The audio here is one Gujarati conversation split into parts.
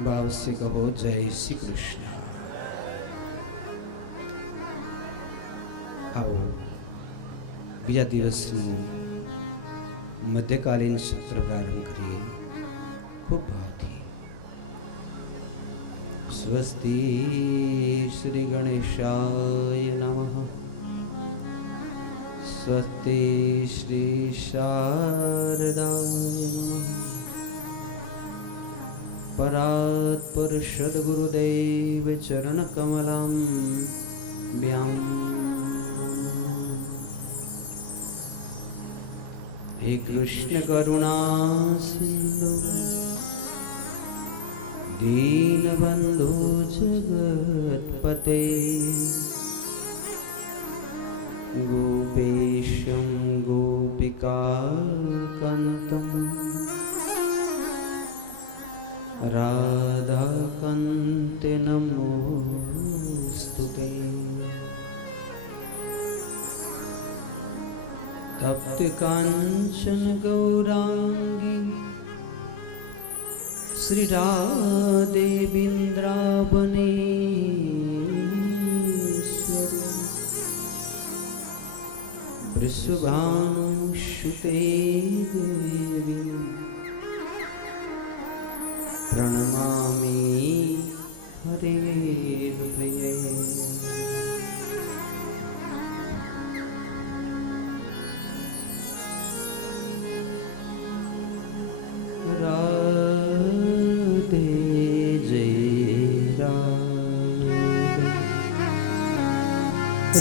भाव से कहो जय श्री कृष्ण। आओ बीजा दिवसનું મધ્યકાલીન સત્ર પ્રારંભ કરીએ ખૂબ ભાવથી। સ્વસ્તિ શ્રી ગણેશાય નમઃ। સ્વસ્તિ શ્રી શારદાય નમઃ। परात् पुरुषद गुरुदेव चरण कमलं व्याम। हे कृष्ण करुणा सिंधु दीनबंधु जगत्पते गोपेशं गोपिकाकान्तं राधाकान्ते नमोस्तुते। तप्त कांचन गौरांगी श्री राधे बिंद्रावनेश्वरी वृषभानुसुते देवी प्रणमामि हरे प्रिये। राधे जय राधे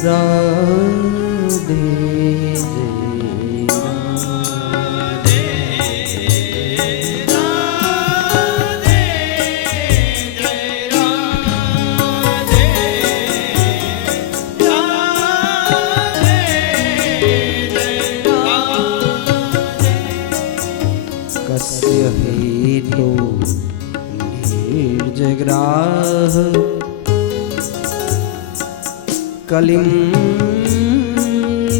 राधे जय हेतु निर्जग्राह कलिं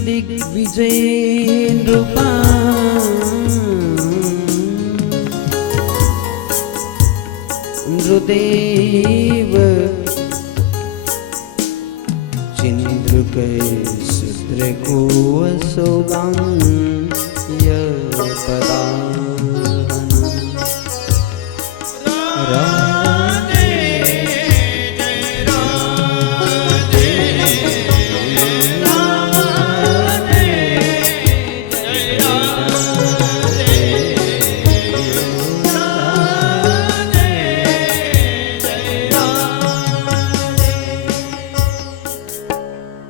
दिग्विजय नृपा नृदेव चिन्द्रुक शूद्रको असोगां यपदा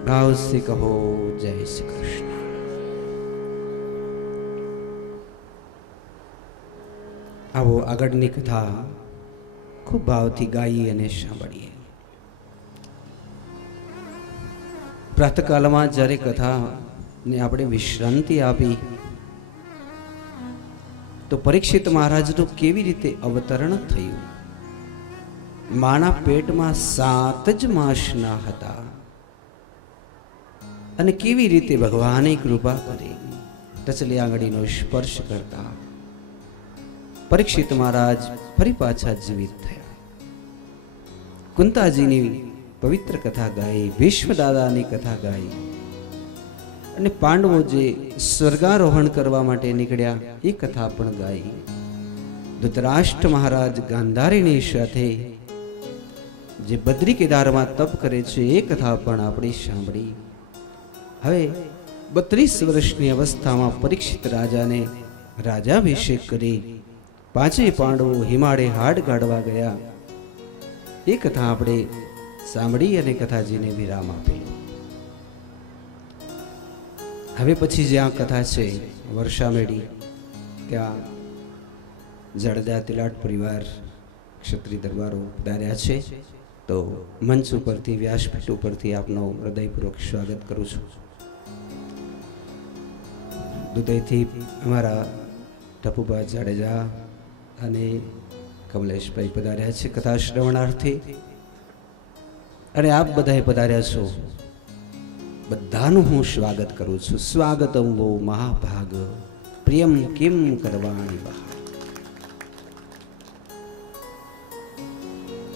भाव से कहो जय श्री कृष्ण। आवो આગળની કથા ખૂબ ભાવથી ગાઈએ અને સાંભળીએ। પ્રાતકાલમાં જ્યારે કથાને આપણે વિશ્રાંતિ આપી તો પરીક્ષિત મહારાજનું કેવી રીતે અવતરણ થયું। માના પેટમાં 7 જ માસના હતા અને કેવી રીતે ભગવાને કૃપા કરી ટચલી આંગળીનો સ્પર્શ કરતા પરીક્ષિત મહારાજ ફરી પાછા જીવિત થયા। કુંતાજીની પવિત્ર કથા ગાઈ, ભીષ્મદાદાની કથા ગાઈ અને પાંડવો જે સ્વર્ગારોહણ કરવા માટે નીકળ્યા એ કથા પણ ગાઈ। ધૃતરાષ્ટ્ર મહારાજ ગાંધારીની સાથે જે બદ્રી કેદારમાં તપ કરે છે એ કથા પણ આપણે સાંભળી। હવે 32 વર્ષની અવસ્થામાં પરીક્ષિત રાજાને રાજાભિષેક કરી પાંચેય પાંડવો હિમાળે હાડ ગાળવા ગયા એ કથા આપણે સાંભળી અને કથાજીને વિરામ આપેલો. હવે પછી જે આ કથા છે વર્ષામેડી, ત્યાં જાડેજા તિલાટ પરિવાર ક્ષત્રિય દરબારો પધાર્યા છે. તો મંચ ઉપરથી, વ્યાસપીઠ ઉપરથી આપનો હૃદયપૂર્વક સ્વાગત કરું છું. દુધઈથી અમારા ટપુભા જાડેજા અને કમલેશભાઈ પધાર્યા છે કથા શ્રવણાર્થે. અને આપ બધાએ પધાર્યા છો, બધાનું હું સ્વાગત કરું છું. સ્વાગતમ વો મહાભાગ પ્રિયમ કિમ કરવાણી બહા.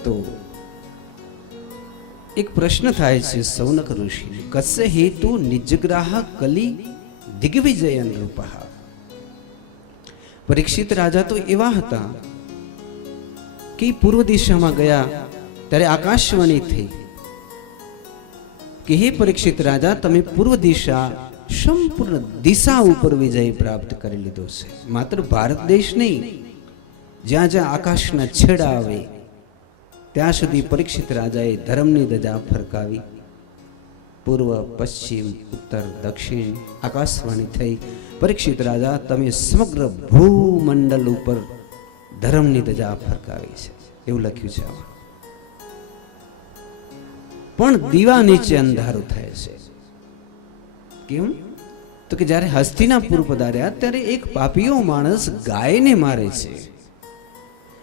તો એક પ્રશ્ન થાય છે સૌનક ઋષિ, કસ્ય હેતુ નિજગ્રાહ કલી દિગ્વિજયન રૂપઃ. પરીક્ષિત રાજા તો એવા હતા કે પૂર્વ દિશામાં ગયા ત્યારે આકાશવાણી થઈ કે હે પરીક્ષિત રાજા, તમે પૂર્વ દિશા સંપૂર્ણ દિશા ઉપર વિજય પ્રાપ્ત કરી લીધો છે. માત્ર ભારત દેશ નહીં, જ્યાં જ્યાં આકાશના છેડા આવે ત્યાં સુધી પરીક્ષિત રાજાએ ધર્મની ધજા ફરકાવી. પૂર્વ, પશ્ચિમ, ઉત્તર, દક્ષિણ આકાશવાણી થઈ, પરીક્ષિત રાજા તમે સમગ્ર ભૂમંડળ ઉપર ધર્મની ધજા ફરકાવી છે, એવું લખ્યું છે આમાં. પણ દીવા નીચે અંધારું થાય છે. કેમ? તો કે જ્યારે હસ્તિનાપુર પધાર્યા ત્યારે એક પાપીઓ માણસ ગાયને મારે છે,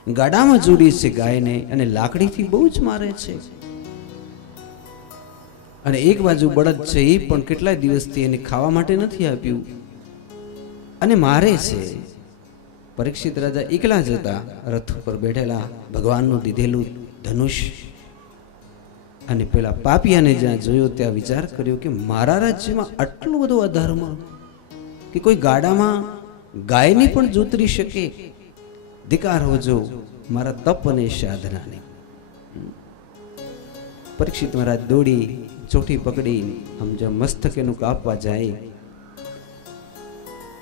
ગાડામાં જોડી છે ગાયને, અને લાકડીથી બહુ જ મારે છે. અને એક બાજુ બળદ છે, એ પણ કેટલાય દિવસથી એને ખાવા માટે નથી આપ્યું અને મારે છે. પરીક્ષિત રાજા એકલા જ હતા, રથ ઉપર બેઠેલા, ભગવાનનું દીધેલું ધનુષ. અને પેલા પાપિયાને જ્યાં જોયો ત્યાં વિચાર કર્યો કે મારા રાજ્યમાં આટલું બધું અધર્મ કે કોઈ ગાડામાં ગાયને પણ જોતરી શકે. ધિકાર હોજો મારા તપ અને સાધનાને. પરીક્ષિત મહારાજ દોડી ચોટી પકડી આમ જો મસ્તકેનું કાપવા જાય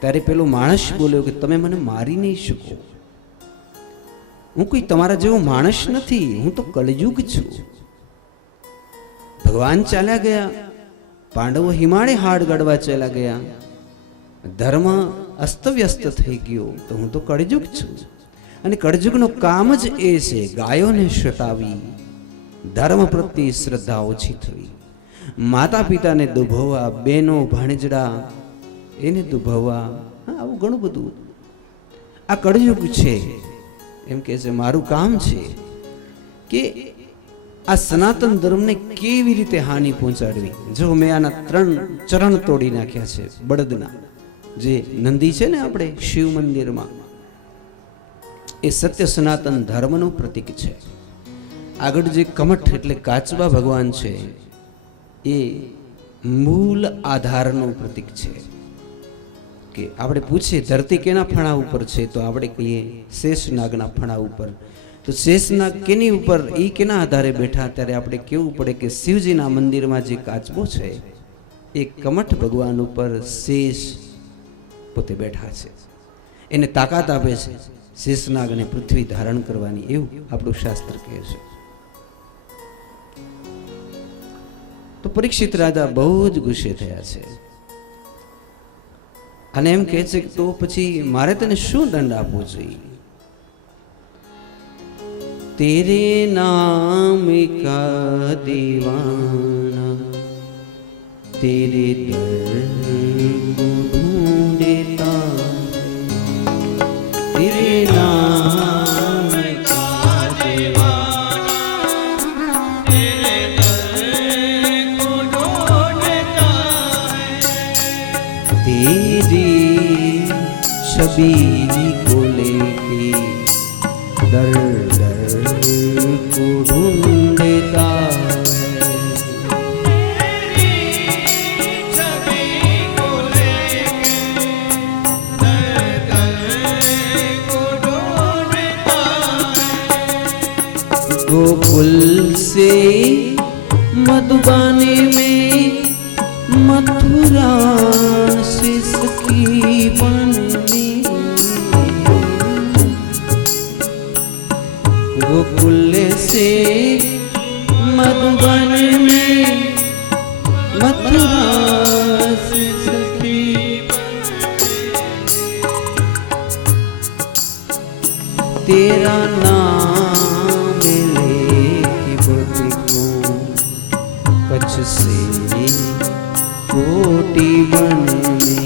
ત્યારે પેલો માણસ બોલ્યો કે તમે મને મારી નહીં શકો, હું કોઈ તમારા જેવો માણસ નથી, હું તો કળયુગ છું. ભગવાન ચાલ્યા ગયા, પાંડવો હિમાળે હાડ ગળવા ચાલ્યા ગયા, ધર્મ અસ્તવ્યસ્ત થઈ ગયો, તો હું તો કળયુગ છું. અને કળયુગનું કામ જ એ છે ગાયોને સતાવી, ધર્મ પ્રત્યે શ્રદ્ધા ઓછી થવી, માતા પિતાને દુભવવા, બેનો ભાણેજડા એને દુભવવા, આવું ઘણું બધું આ કળયુગ છે. એમ કે છે મારું કામ છે કે આ સનાતન ધર્મને કેવી રીતે હાનિ પહોંચાડવી. જો મેં આના 3 ચરણ તોડી નાખ્યા છે બળદના. જે નંદી છે ને આપણે શિવ મંદિરમાં, એ સત્ય સનાતન ધર્મનું પ્રતીક છે. આગળ જે કમઠ એટલે કાચબા ભગવાન છે, એ મૂળ આધારનું પ્રતીક છે. કે આપણે પૂછીએ ધરતી કેના ફણા ઉપર છે, તો આપણે કહીએ શેષનાગના ફણા ઉપર. તો શેષનાગ કેની ઉપર, એ કેના આધારે બેઠા, ત્યારે આપણે કેવું પડે કે શિવજીના મંદિરમાં જે કાચબો છે એ કમઠ ભગવાન ઉપર શેષ પોતે બેઠા છે, એને તાકાત આપે છે શેષનાગ અને પૃથ્વી ધારણ કરવાની, એવું આપણું શાસ્ત્ર કહે છે. તો પરીક્ષિત રાજા બહુ જ ગુસ્સે થયા છે અને એમ કહે છે કે તો પછી મારે તને શું દંડ આપવો જોઈએ? तेरे नाम का दीवाना तेरे दर को ढूंढता, तेरे नाम का दीवाना तेरे दर को ढूंढता है, तेरी छवि को लेके दर को ढूंढता गोकुल से मधुबन में मथुरा से सखी बन में गोकुल से मधुबन में मथुरा से सखी तेरा नाम लेके बोटी को कच्छ से कोटि बन में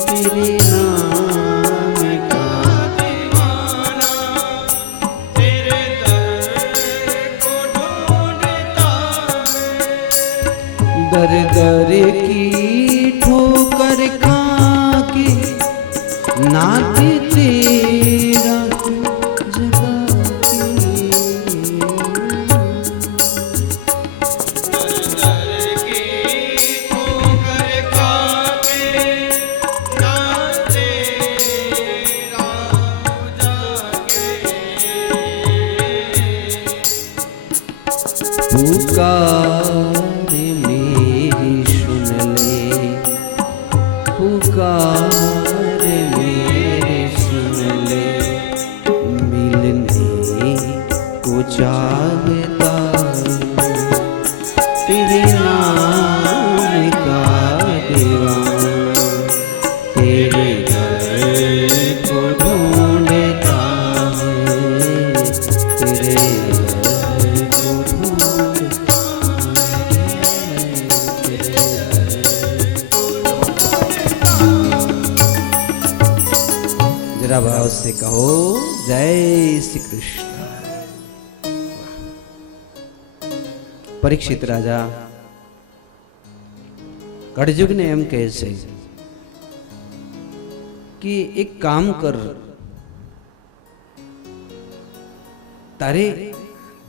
तेरे नाम का दीवाना तेरे दर को ढूंढता दर दर की ठोकर खा के नाथ तेरा जगा पुकार मेरी सुन ले पुकार मेरी सुन ले मिलने को चाहता तेरे नाम का दीवाना तेरे घर को ढूंढता तेरे भाव से कहो जय श्री कृष्ण। परीक्षित राजा कड़जुग ने एम कहे છે कि एक काम कर तारे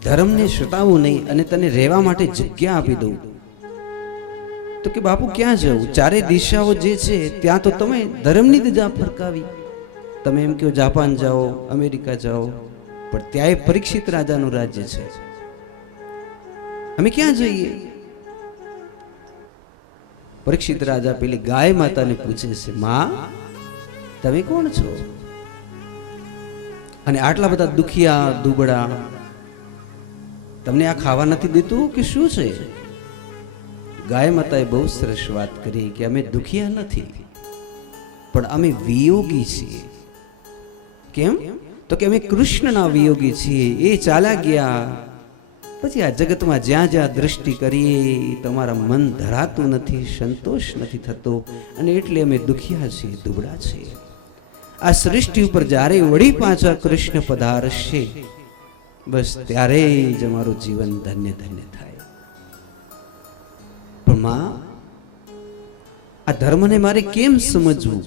धर्म ने श्रुतावू नहीं અને તને રહેવા માટે જગ્યા આપી દઉં તો કે બાપુ ક્યાં જાઉં ચારે દિશાઓ જે છે ત્યાં તો તમે ધર્મની ધજા ફરકાવી તમે એમ કહો જાપાન જાઓ અમેરિકા જાઓ પણ ત્યાં પરીક્ષિત રાજાનું રાજ્ય છે અમે ક્યાં જઈએ પરીક્ષિત રાજા પેલી ગાય માતાને પૂછે છે માં તમે કોણ છો અને આટલા બધા દુખિયા દુબળા તમને આ ખાવા નથી દેતું કે શું છે ગાય માતાએ બહુ સરસ વાત કરી કે અમે દુખિયા નથી પણ અમે વિયોગી છીએ કેમ તો કે અમે કૃષ્ણના વિયોગી છીએ એ ચાલ્યા ગયા પછી આ જગતમાં જ્યાં જ્યાં દૃષ્ટિ કરીએ તમારા મન ધરાતું નથી સંતોષ નથી થતો અને એટલે અમે દુખિયા છીએ દુબળા છીએ આ સૃષ્ટિ ઉપર જ્યારે વળી પાછા કૃષ્ણ પધારશે બસ ત્યારે જ અમારું જીવન ધન્ય ધન્ય થાય પણ માં આ ધર્મને મારે કેમ સમજવું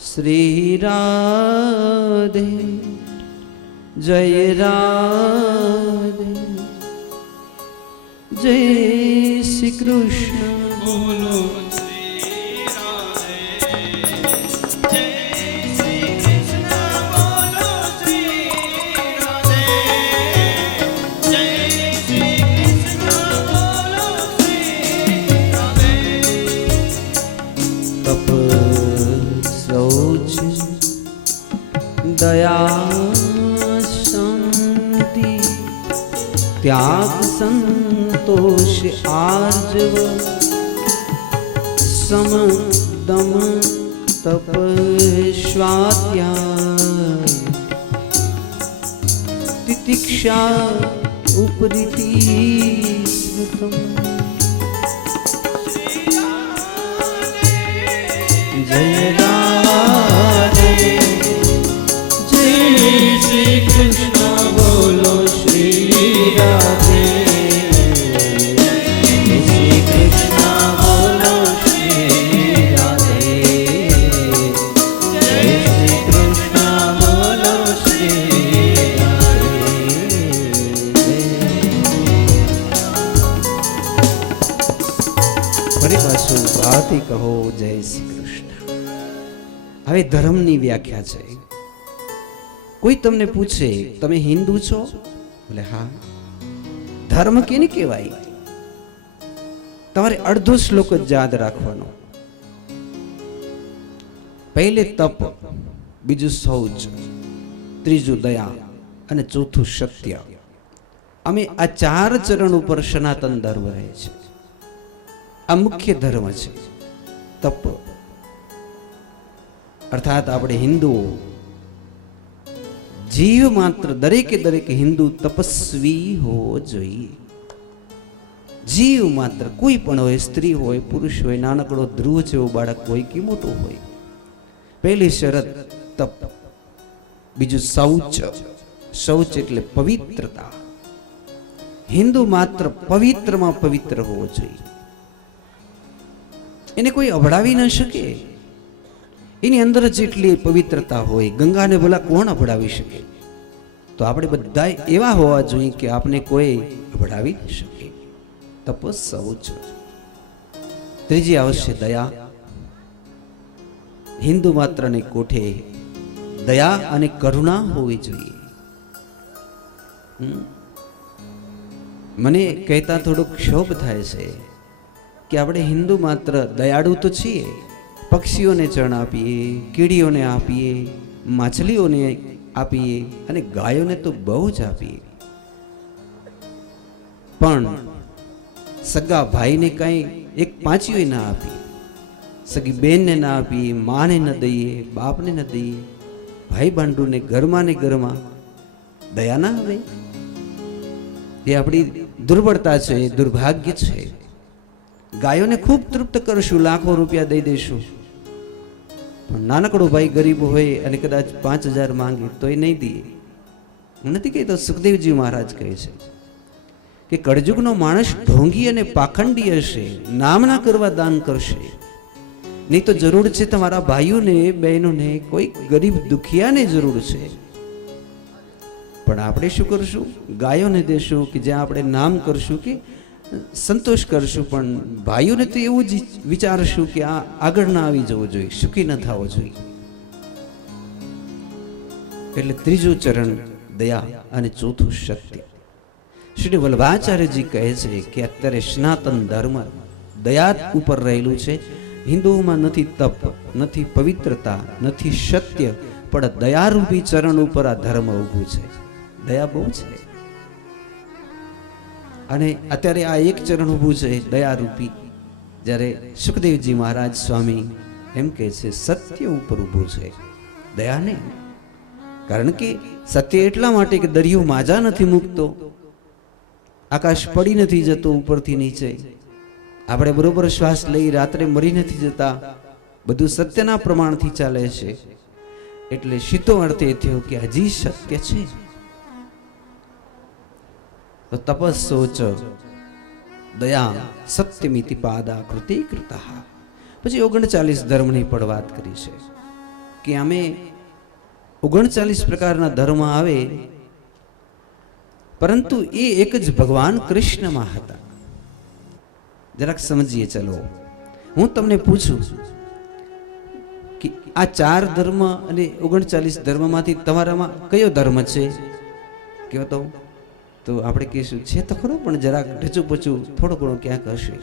श्री राधे जय राधे जय श्री कृष्ण बोलो श्री राधे जय श्री कृष्ण बोलो श्री राधे जय श्री कृष्ण बोलो श्री राधे तप दया शांति त्याग संतोष आर्जव सम दम तप स्वाध्याय तितिक्षा उपरिति स्मृतम् जय राधे श्री कृष्ण बोलो श्री राधे श्री कृष्ण बोलो श्री राधे जय श्री कृष्ण बोलो श्री राधे फरी पाछू भाती कहो जय श्री कृष्ण। હવે ધર્મની વ્યાખ્યા છે કોઈ તમને પૂછે તમે હિન્દુ છો બોલે હા ધર્મ કેને કહેવાય તમારે અડધો શ્લોક જ યાદ રાખવાનો પહેલે તપ, બીજું શૌચ, ત્રીજું દયા અને ચોથું સત્ય. અમે આ 4 ચરણ ઉપર સનાતન ધર્મ રહે છે. આ મુખ્ય ધર્મ છે. તપ અર્થાત આપણે હિન્દુઓ, જીવ માત્ર દરેકે દરેક હિન્દુ તપસ્વી હોવો જોઈએ. જીવ માત્ર કોઈ પણ હોય, સ્ત્રી હોય, પુરુષ હોય, નાનકડો ધ્રુવ જેવો બાળક હોય કે મોટો હોય. પહેલી શરત તપ, બીજું શૌચ. શૌચ એટલે પવિત્રતા. હિન્દુ માત્ર પવિત્રમાં પવિત્ર હોવો જોઈએ. એને કોઈ અભડાવી ન શકે. એની અંદર જેટલી પવિત્રતા હોય, ગંગાને ભલા કોણ અભડાવી શકે? તો આપણે બધા એવા હોવા જોઈએ કે આપને કોઈ અભડાવી ન શકે. તપ, શૌચ. ત્રીજી આવશે દયા. હિન્દુ માત્રને કોઠે દયા અને કરુણા હોવી જોઈએ. મને કહેતા થોડોક ક્ષોભ થાય છે કે આપણે હિન્દુ માત્ર દયાળુ તો છીએ, પક્ષીઓને ચણ આપીએ, કીડીઓને આપીએ, માછલીઓને આપીએ અને ગાયોને તો બહુ જ આપીએ, પણ સગા ભાઈને કાંઈ એક પાંચીઓ ના આપીએ, સગી બેનને ના આપીએ, માને ન દઈએ, બાપને ન દઈએ, ભાઈ બાંડુને ઘરમાં ને ઘરમાં દયા ના આવે. એ આપણી દુર્બળતા છે, દુર્ભાગ્ય છે. ગાયોને ખૂબ તૃપ્ત કરશું, લાખો રૂપિયા દઈ દઈશું, પણ નાનકડો ભાઈ ગરીબ હોય અને કદાચ 5,000 માંગે તો એ નહીં દે. હું નથી કહેતો, સુખદેવજી મહારાજ કહે છે કે કળજુગનો માણસ ઢોંગી અને પાખંડી હશે, નામ ના કરવા દાન કરશે. નહીં તો જરૂર છે તમારા ભાઈઓને, બહેનોને, કોઈ ગરીબ દુખિયાને જરૂર છે, પણ આપણે શું કરશું? ગાયોને દેશું કે જ્યાં આપણે નામ કરશું કે સંતોષ કરશું, પણ ભાઈઓને તો એવું જ વિચારશું કે આ આગળ ના આવી જવો જોઈએ, સુખી ન થવો જોઈએ. એટલે ત્રીજું ચરણ દયા અને ચોથું સત્ય. શ્રી વલ્લભાચાર્યજી કહે છે કે અત્યારે સનાતન ધર્મ દયા ઉપર રહેલું છે. હિન્દુઓમાં નથી તપ, નથી પવિત્રતા, નથી સત્ય, પણ દયારૂપી ચરણ ઉપર આ ધર્મ ઊભું છે. દયા બહુ છે. અને અત્યારે આ એક ચરણ ઊભું છે દયારૂપી. જ્યારે સુખદેવજી મહારાજ સ્વામી એમ કહે છે સત્ય ઉપર ઊભું છે, દયા નહીં. કારણ કે સત્ય એટલા માટે કે દરિયો માજા નથી મૂકતો, આકાશ પડી નથી જતો ઉપરથી નીચે, આપણે બરોબર શ્વાસ લઈ રાત્રે મરી નથી જતા, બધું સત્યના પ્રમાણથી ચાલે છે. એટલે સીધો અર્થ એ થયો કે હજી સત્ય છે. તો તપસ, શૌચ, દયા, સત્યમિતિ પાદા કૃતિ કૃતઃ. પછી 39 ધર્મની પણ વાત કરી છે કે અમે 39 પ્રકારના ધર્મ આવે, પરંતુ એ એક જ ભગવાન કૃષ્ણમાં હતા. જરાક સમજીએ. ચલો હું તમને પૂછું કે આ 4 ધર્મ અને 39 ધર્મમાંથી તમારામાં કયો ધર્મ છે? કયો તો આપણે કહીશું છે તો ખરો, પણ જરાક ઢચું પચું થોડું ઘણું ક્યાંક હશે.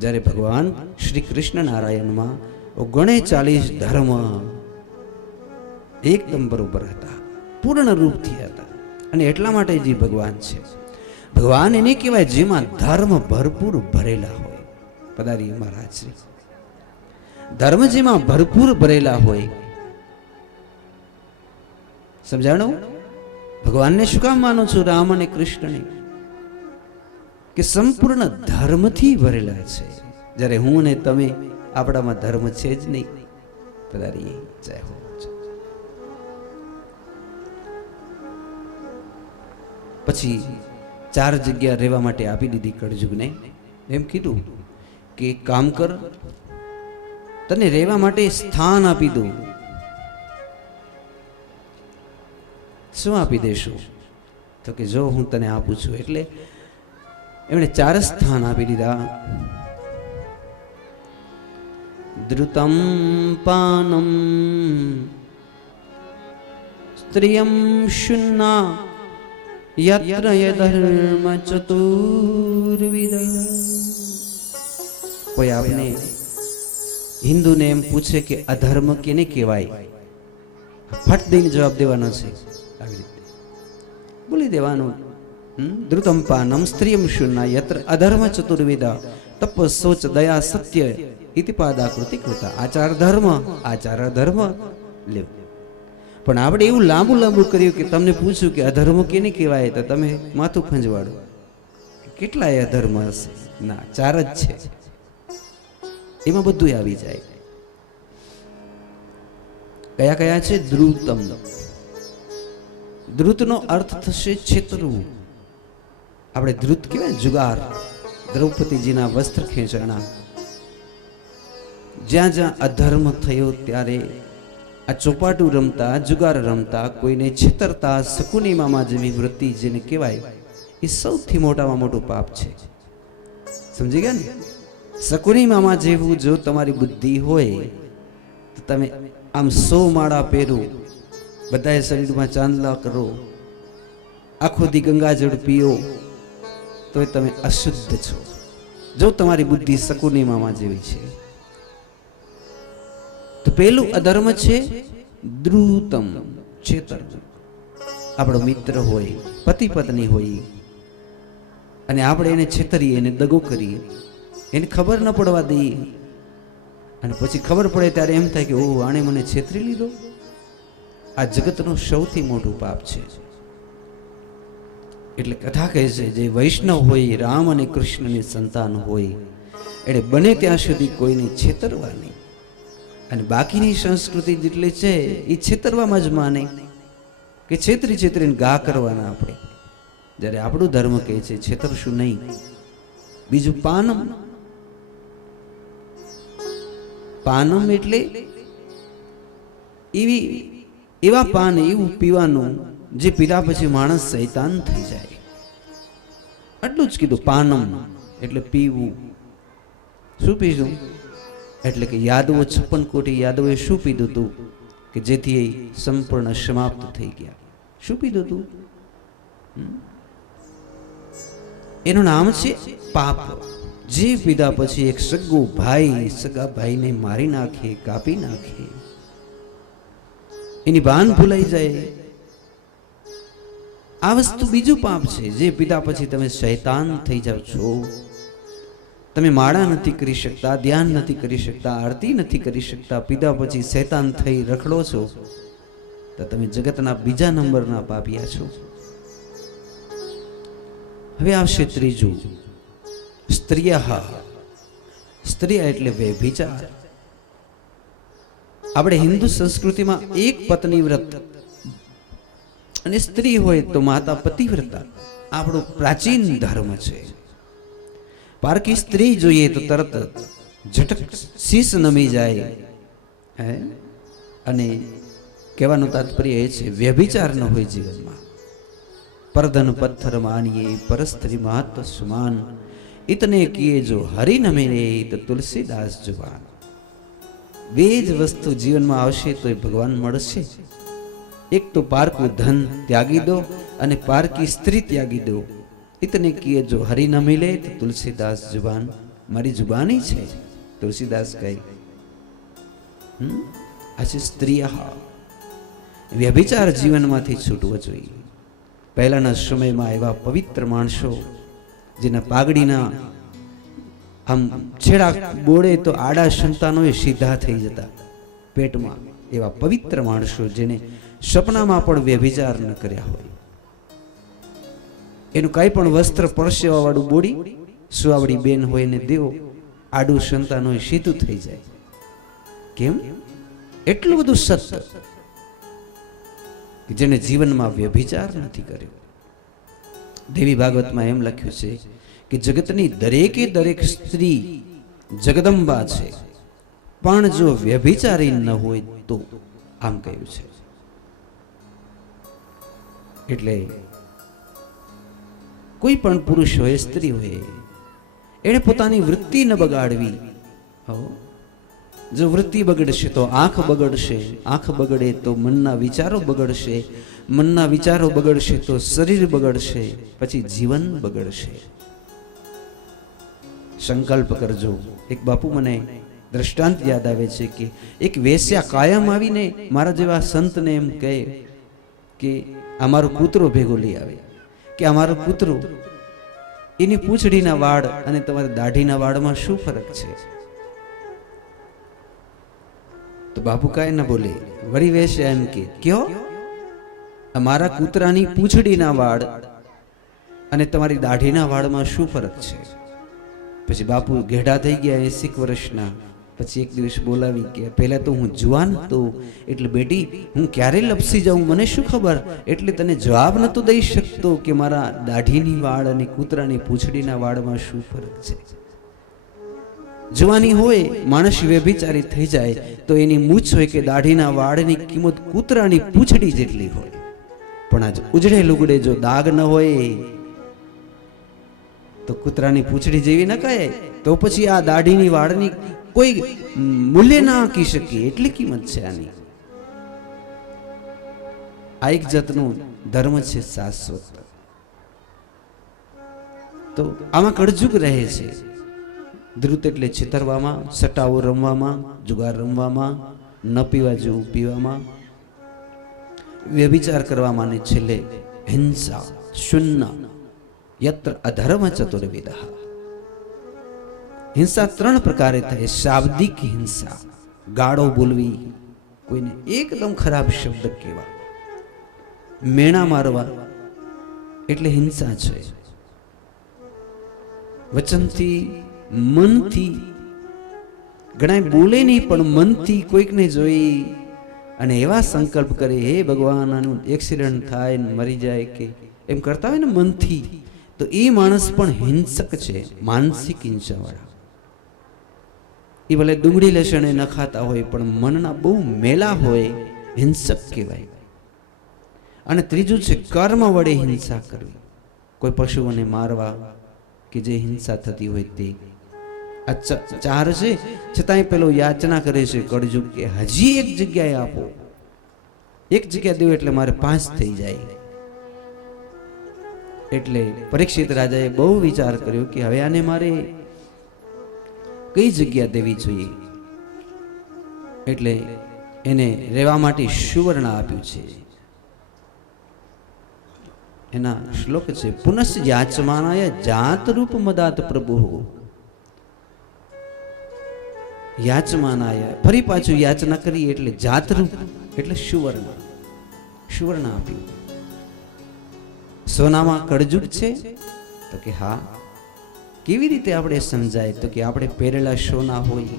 જ્યારે ભગવાન શ્રી કૃષ્ણ નારાયણમાં 39 ધર્મ એકદમ બરોબર હતા, પૂર્ણ રૂપથી હતા. અને એટલા માટે જે ભગવાન છે, ભગવાન એને કહેવાય જેમાં ધર્મ ભરપૂર ભરેલા હોય. પધારી મહારાજ શ્રી. ધર્મ જેમાં ભરપૂર ભરેલા હોય. સમજાણો? ભગવાનને શું કામ માનો છો? રામ અને કૃષ્ણને કે સંપૂર્ણ ધર્મથી ભરેલા છે. જ્યારે હું ને તમે, આપણામાં ધર્મ છે જ નહીં. પધારી જય હો. પછી 4 જગ્યા રહેવા માટે આપી દીધી કળજુગને. એમ કીધું કે કામ કર, તને રહેવા માટે સ્થાન આપી દઉં. શું આપી દેશું? તો કે જો હું તને આપું છું. એટલે એમણે 4 સ્થાન આપી દીધા. ધૃતમ પાનમ સ્ત્રિયમ શુન્ના યત્ર ધર્મ ચતુર્વિધ. કોઈ આપને હિન્દુને એમ પૂછે કે અધર્મ કેને કહેવાય, ફટ દઈને જવાબ દેવાનો છે. આવી રીતે બોલી દેવાનું. ધૃતમ પાનમ સ્ત્રીયમ શૂન્ય યત્ર અધર્મ ચતુર્વિધા તપ શૌચ દયા સત્ય ઇતિપાદાકૃતિ કૃતા. આચાર ધર્મ, આચાર અધર્મ લેવું. પણ આપણે એવું લાંબુ લાંબુ કર્યું કે તમને પૂછ્યું કે અધર્મ કેને કહેવાય, તો તમે માથું ખંજવાડો. કેટલાય અધર્મ હશે? ના, 4 જ છે. એમાં બધું આવી જાય. કયા કયા છે? ધ્રુતમ. ધ્રુતનો અર્થ થશે છેતરવું. આપણે ધ્રુત કહેવાય જુગાર. દ્રૌપદીજીના વસ્ત્ર ખેંચાણા. જ્યાં જ્યાં અધર્મ થયો ત્યારે આ ચોપાટું રમતા, જુગાર રમતા, કોઈને છેતરતા, શકુની મામા જેવી વૃત્તિ જેને કહેવાય, એ સૌથી મોટામાં મોટું પાપ છે. સમજી ગયા ને? શકુની મામા જેવું જો તમારી બુદ્ધિ હોય તો તમે આમ 100 માળા પહેરો, બધાએ શરીરમાં ચાંદલા કરો, આખો દી ગંગાજળ પીઓ, તો તમે અશુદ્ધ છો. જો તમારી બુદ્ધિ શકુની મામા જેવી છે તો પેલું અધર્મ છે ધ્રુતમ, છેતર. આપણો મિત્ર હોય, પતિ પત્ની હોય, અને આપણે એને છેતરીએ, એને દગો કરીએ, એને ખબર ન પડવા દઈએ, અને પછી ખબર પડે ત્યારે એમ થાય કે ઓહ, આણે મને છેતરી લીધો. આ જગતનું સૌથી મોટું પાપ છે. એટલે કથા કહે છે, જે વૈષ્ણવ હોય, રામ અને કૃષ્ણની સંતાન હોય, એટલે બને ત્યાં સુધી કોઈને છેતરવા નહીં. અને બાકીની સંસ્કૃતિ જેટલી છે એ છેતરવામાં જ માને કે છેતરી છેતરીને ગા કરવાના આપણે. જ્યારે આપણું ધર્મ કહે છે છેતરશું નહીં. બીજું પાનમ. પાનમ એટલે એવા પાન, એવું પીવાનું જે પીધા પછી માણસ શૈતાન થઈ જાય. આટલું જ કીધું. પાનમ એટલે પીવું. શું પીશું? એટલે કે યાદવો 56 કોટી યાદવોએ શું પીધું હતું કે જેથી સંપૂર્ણ સમાપ્ત થઈ ગયા? શું પીધું હતું? એનું નામ છે પાપ. જે પીધા પછી એક સગો ભાઈ સગા ભાઈને મારી નાખે, કાપી નાખે, એની ભાન ભૂલાઈ જાય, આ વસ્તુ બીજું પાપ છે. જે પીધા પછી તમે શૈતાન થઈ જાવ છો. તમે માળા નથી કરી શકતા, ધ્યાન નથી કરી શકતા, આરતી નથી કરી શકતા, પીધા પછી શૈતાન થઈ રખડો છો, તો તમે જગતના બીજા નંબરના પાપિયા છો. હવે આવશે ત્રીજું, સ્ત્રીયા. સ્ત્રીયા એટલે વ્યભિચાર. આપણે હિન્દુ સંસ્કૃતિમાં એક પત્ની વ્રત, અને સ્ત્રી હોય તો માતા પતિવ્રતા આપણો પ્રાચીન ધર્મ છે. પારકી સ્ત્રી જોઈએ તો તરત ઝટક શીશ નમી જાય. અને કહેવાનું તાત્પર્ય એ છે, વ્યભિચાર ન હોય જીવનમાં. પરધન પથ્થર માનીએ પરસ્ત્રી મહત્વ સુમાન, ઇતને કિએ જો હરિ ન મિલે તો તુલસીદાસ જુવાન. બે જ વસ્તુ જીવનમાં આવશે તો એ ભગવાન મળશે. એક તો પારકું ધન ત્યાગી દો, અને પારકી સ્ત્રી ત્યાગી દો. ઇતને કિએ જો હરિ ન મિલે તો તુલસીદાસ જુબાન. મારી જુબાની છે, તુલસીદાસ કહે. આ છે સ્ત્રીયા. વ્યભિચાર જીવનમાંથી છૂટવો જોઈએ. પહેલાના સમયમાં એવા પવિત્ર માણસો જેના પાઘડીના આમ છેડા બોળે તો આડા સંતાનો એ સીધા થઈ જતા પેટમાં. એવા પવિત્ર માણસો જેને સપનામાં પણ વ્યભિચાર ન કર્યા હોય. એનું કાંઈ પણ વસ્ત્ર પરસેવા વાળું બોડી સુવાવડી બેન હોય ને દેવો, આડું સંતાન હોય સીધું થઈ જાય. કેમ? એટલું બધું સત્ય કે જેને જીવનમાં વ્યભિચાર નથી કર્યો. દેવી ભાગવતમાં એમ લખ્યું છે કે જગતની દરેકે દરેક સ્ત્રી જગદંબા છે, પણ જો વ્યભિચારી ન હોય તો. આમ કહ્યું છે. એટલે કોઈ પણ પુરુષ હોય, સ્ત્રી હોય, એને પોતાની વૃત્તિ ન બગાડવી. જો વૃત્તિ બગડશે તો આંખ બગડશે, આંખ બગડે તો મનના વિચારો બગડશે, મનના વિચારો બગડશે તો શરીર બગડશે, પછી જીવન બગડશે. સંકલ્પ કરજો. એક બાપુ મને દ્રષ્ટાંત યાદ આવે છે કે એક વેશ્યા કાયમ આવીને મારા જેવા સંતને એમ કહે કે અમારો કૂતરો ભેગો લઈ આવે, કે અમારો કૂતરો, એની પૂંછડીના વાળ અને તમારી દાઢીના વાળમાં શું ફરક છે? તો બાપુ કાંઈ ન બોલે. વળી વેશ્યા એમ કે કયો, અમારા કૂતરાની પૂંછડીના વાળ અને તમારી દાઢીના વાળમાં શું ફરક છે? પછી બાપુ ઘેડા થઈ ગયા 80 વર્ષના. પછી એક દિવસ બોલાવી કે પહેલા તો હું જુવાન હતો, એટલે બેટી હું ક્યારે લપસી જાઉં મને શું ખબર, એટલે તને જવાબ નતો દઈ શકતો કે મારા દાઢીની વાળ અને કૂતરાની પૂંછડીના વાળમાં શું ફરક છે. જવાની હોય માણસ વ્યભિચારી થઈ જાય તો એની મૂછ હોય કે દાઢીના વાળની કિંમત કૂતરાની પૂંછડી જેટલી હોય. પણ આજ ઉજળે લુગડે જો દાગ ન હોય તો કૂતરાની પૂંછડી જેવી ન કહે, તો પછી આ દાઢીની વાળની કોઈ મૂલ્ય ના આંકી શકીએ એટલી કિંમત છે આની. આ એક જાતનું ધર્મ છે શાશ્વત. તો આમાં કળજુગ રહે છે. ધ્રુત એટલે છેતરવામાં, સટાઓ રમવામાં, જુગાર રમવામાં, ન પીવા જેવું પીવામાં, વ્યભિચાર કરવામાં, ને છેલ્લે હિંસા શૂન્ય યત્ર અધર્મ ચતુર્વિધ. હિંસા 3 પ્રકારે થાય. શાબ્દિક હિંસા, ગાળો બોલવી, કોઈને એકદમ ખરાબ શબ્દ કહેવા, મેણા મારવા એટલે હિંસા છે. વચનથી, મનથી, ઘણા બોલે નહીં પણ મનથી કોઈકને જોઈ અને એવા સંકલ્પ કરે હે ભગવાન આનું એક્સિડન્ટ થાય ને મરી જાય કે એમ કરતા હોય ને મનથી, તો એ માણસ પણ હિંસક છે, માનસિક હિંસાવાળા. એ ભલે ડુંગળી લસણે ન ખાતા હોય પણ મનના બહુ મેલા હોય, હિંસક કહેવાય. અને ત્રીજું છે કર્મ વડે હિંસા કરવી, કોઈ પશુઓને મારવા કે જે હિંસા થતી હોય તે. આ 4 છે. છતાંય પેલો યાચના કરે છે કળજુગ કે હજી એક જગ્યાએ આપો, એક જગ્યા દેવું એટલે મારે 5 થઈ જાય. એટલે પરીક્ષિત રાજાએ બહુ વિચાર કર્યો કે હવે આને મારે કઈ જગ્યા દેવી જોઈએ. એટલે એને રહેવા માટે સુવર્ણ આપ્યું છે. એના શ્લોક છે પુનઃ યાચમાનાય જાત રૂપ મદાત પ્રભુ. યાચમાનાય ફરી પાછું યાચના કરી એટલે જાતરૂપ એટલે સુવર્ણ, સુવર્ણ આપ્યું. સોનામાં કળજુગ છે તો કે હા. કેવી રીતે આપણે સમજાય તો કે આપણે પહેરેલા સોના હોય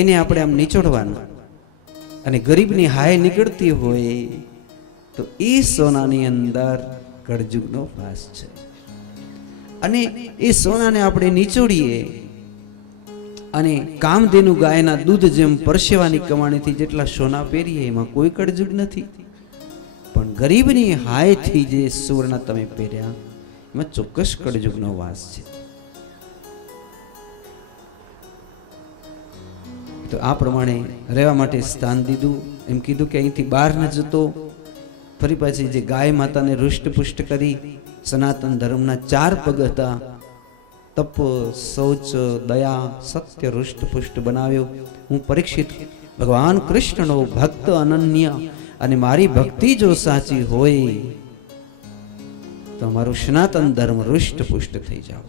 એને આપણે આમ નીચોડવાના, અને ગરીબની હાય નીકળતી હોય તો એ સોનાની અંદર કળજુગનો વાસ છે. અને એ સોનાને આપણે નીચોડીએ અને કામધેનુ ગાયના દૂધ જેમ પરસેવાની કમાણીથી જેટલા સોના પહેરીએ એમાં કોઈ કળજુગ નથી. પણ ગરીબની હાયથી જે સુવર્ણ તમે પહેર્યા એમાં ચોક્કસ કળજુગનો વાસ છે. તો આ પ્રમાણે રહેવા માટે સ્થાન દીધું. એમ કીધું કે અહીંથી બહાર ન જતો. ફરી પાછી જે ગાય માતાને હૃષ્ટપુષ્ટ કરી. સનાતન ધર્મના 4 પગ હતા: તપ, શૌચ, દયા, સત્ય, હૃષ્ટપુષ્ટ બનાવ્યો. હું પરીક્ષિત ભગવાન કૃષ્ણનો ભક્ત અનન્ય, અને મારી ભક્તિ જો સાચી હોય તો મારું સનાતન ધર્મ હૃષ્ટપુષ્ટ થઈ જાવ.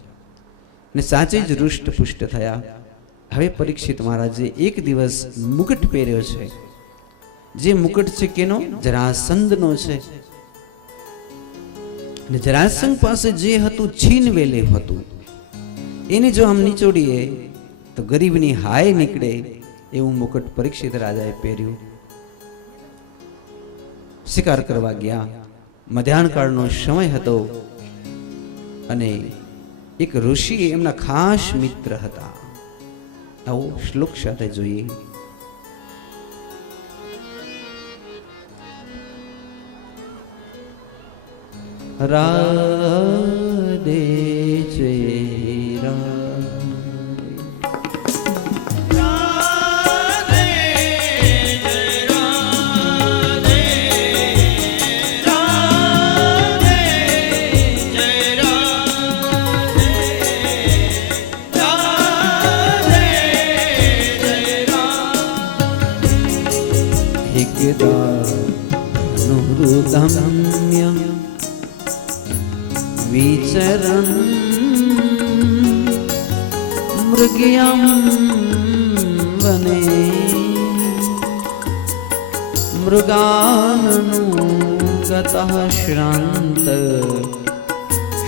ને સાચે જ હૃષ્ટપુષ્ટ થયા. હવે પરીક્ષિત મહારાજે એક દિવસ મુકટ પહેર્યો છે. જે મુકટ છે કેનો? જરાસંધનો છે. અને જરાસંધ પાસે જે હતું છીનવેલે હતું, એને જો આમ નીચોડીએ તો ગરીબની હાય નીકળે એવું મુકટ પરીક્ષિત રાજાએ પહેર્યું. શિકાર કરવા ગયા. મધ્યાહન કાળનો સમય હતો અને એક ઋષિ એમના ખાસ મિત્ર હતા. આવો શ્લોક સાથે જોઈએ. રાધે જય રાધે. એકદાનુરુદમ્ય વિચરન મૃગ્યમ વને મૃગાનુગતઃ શ્રાંત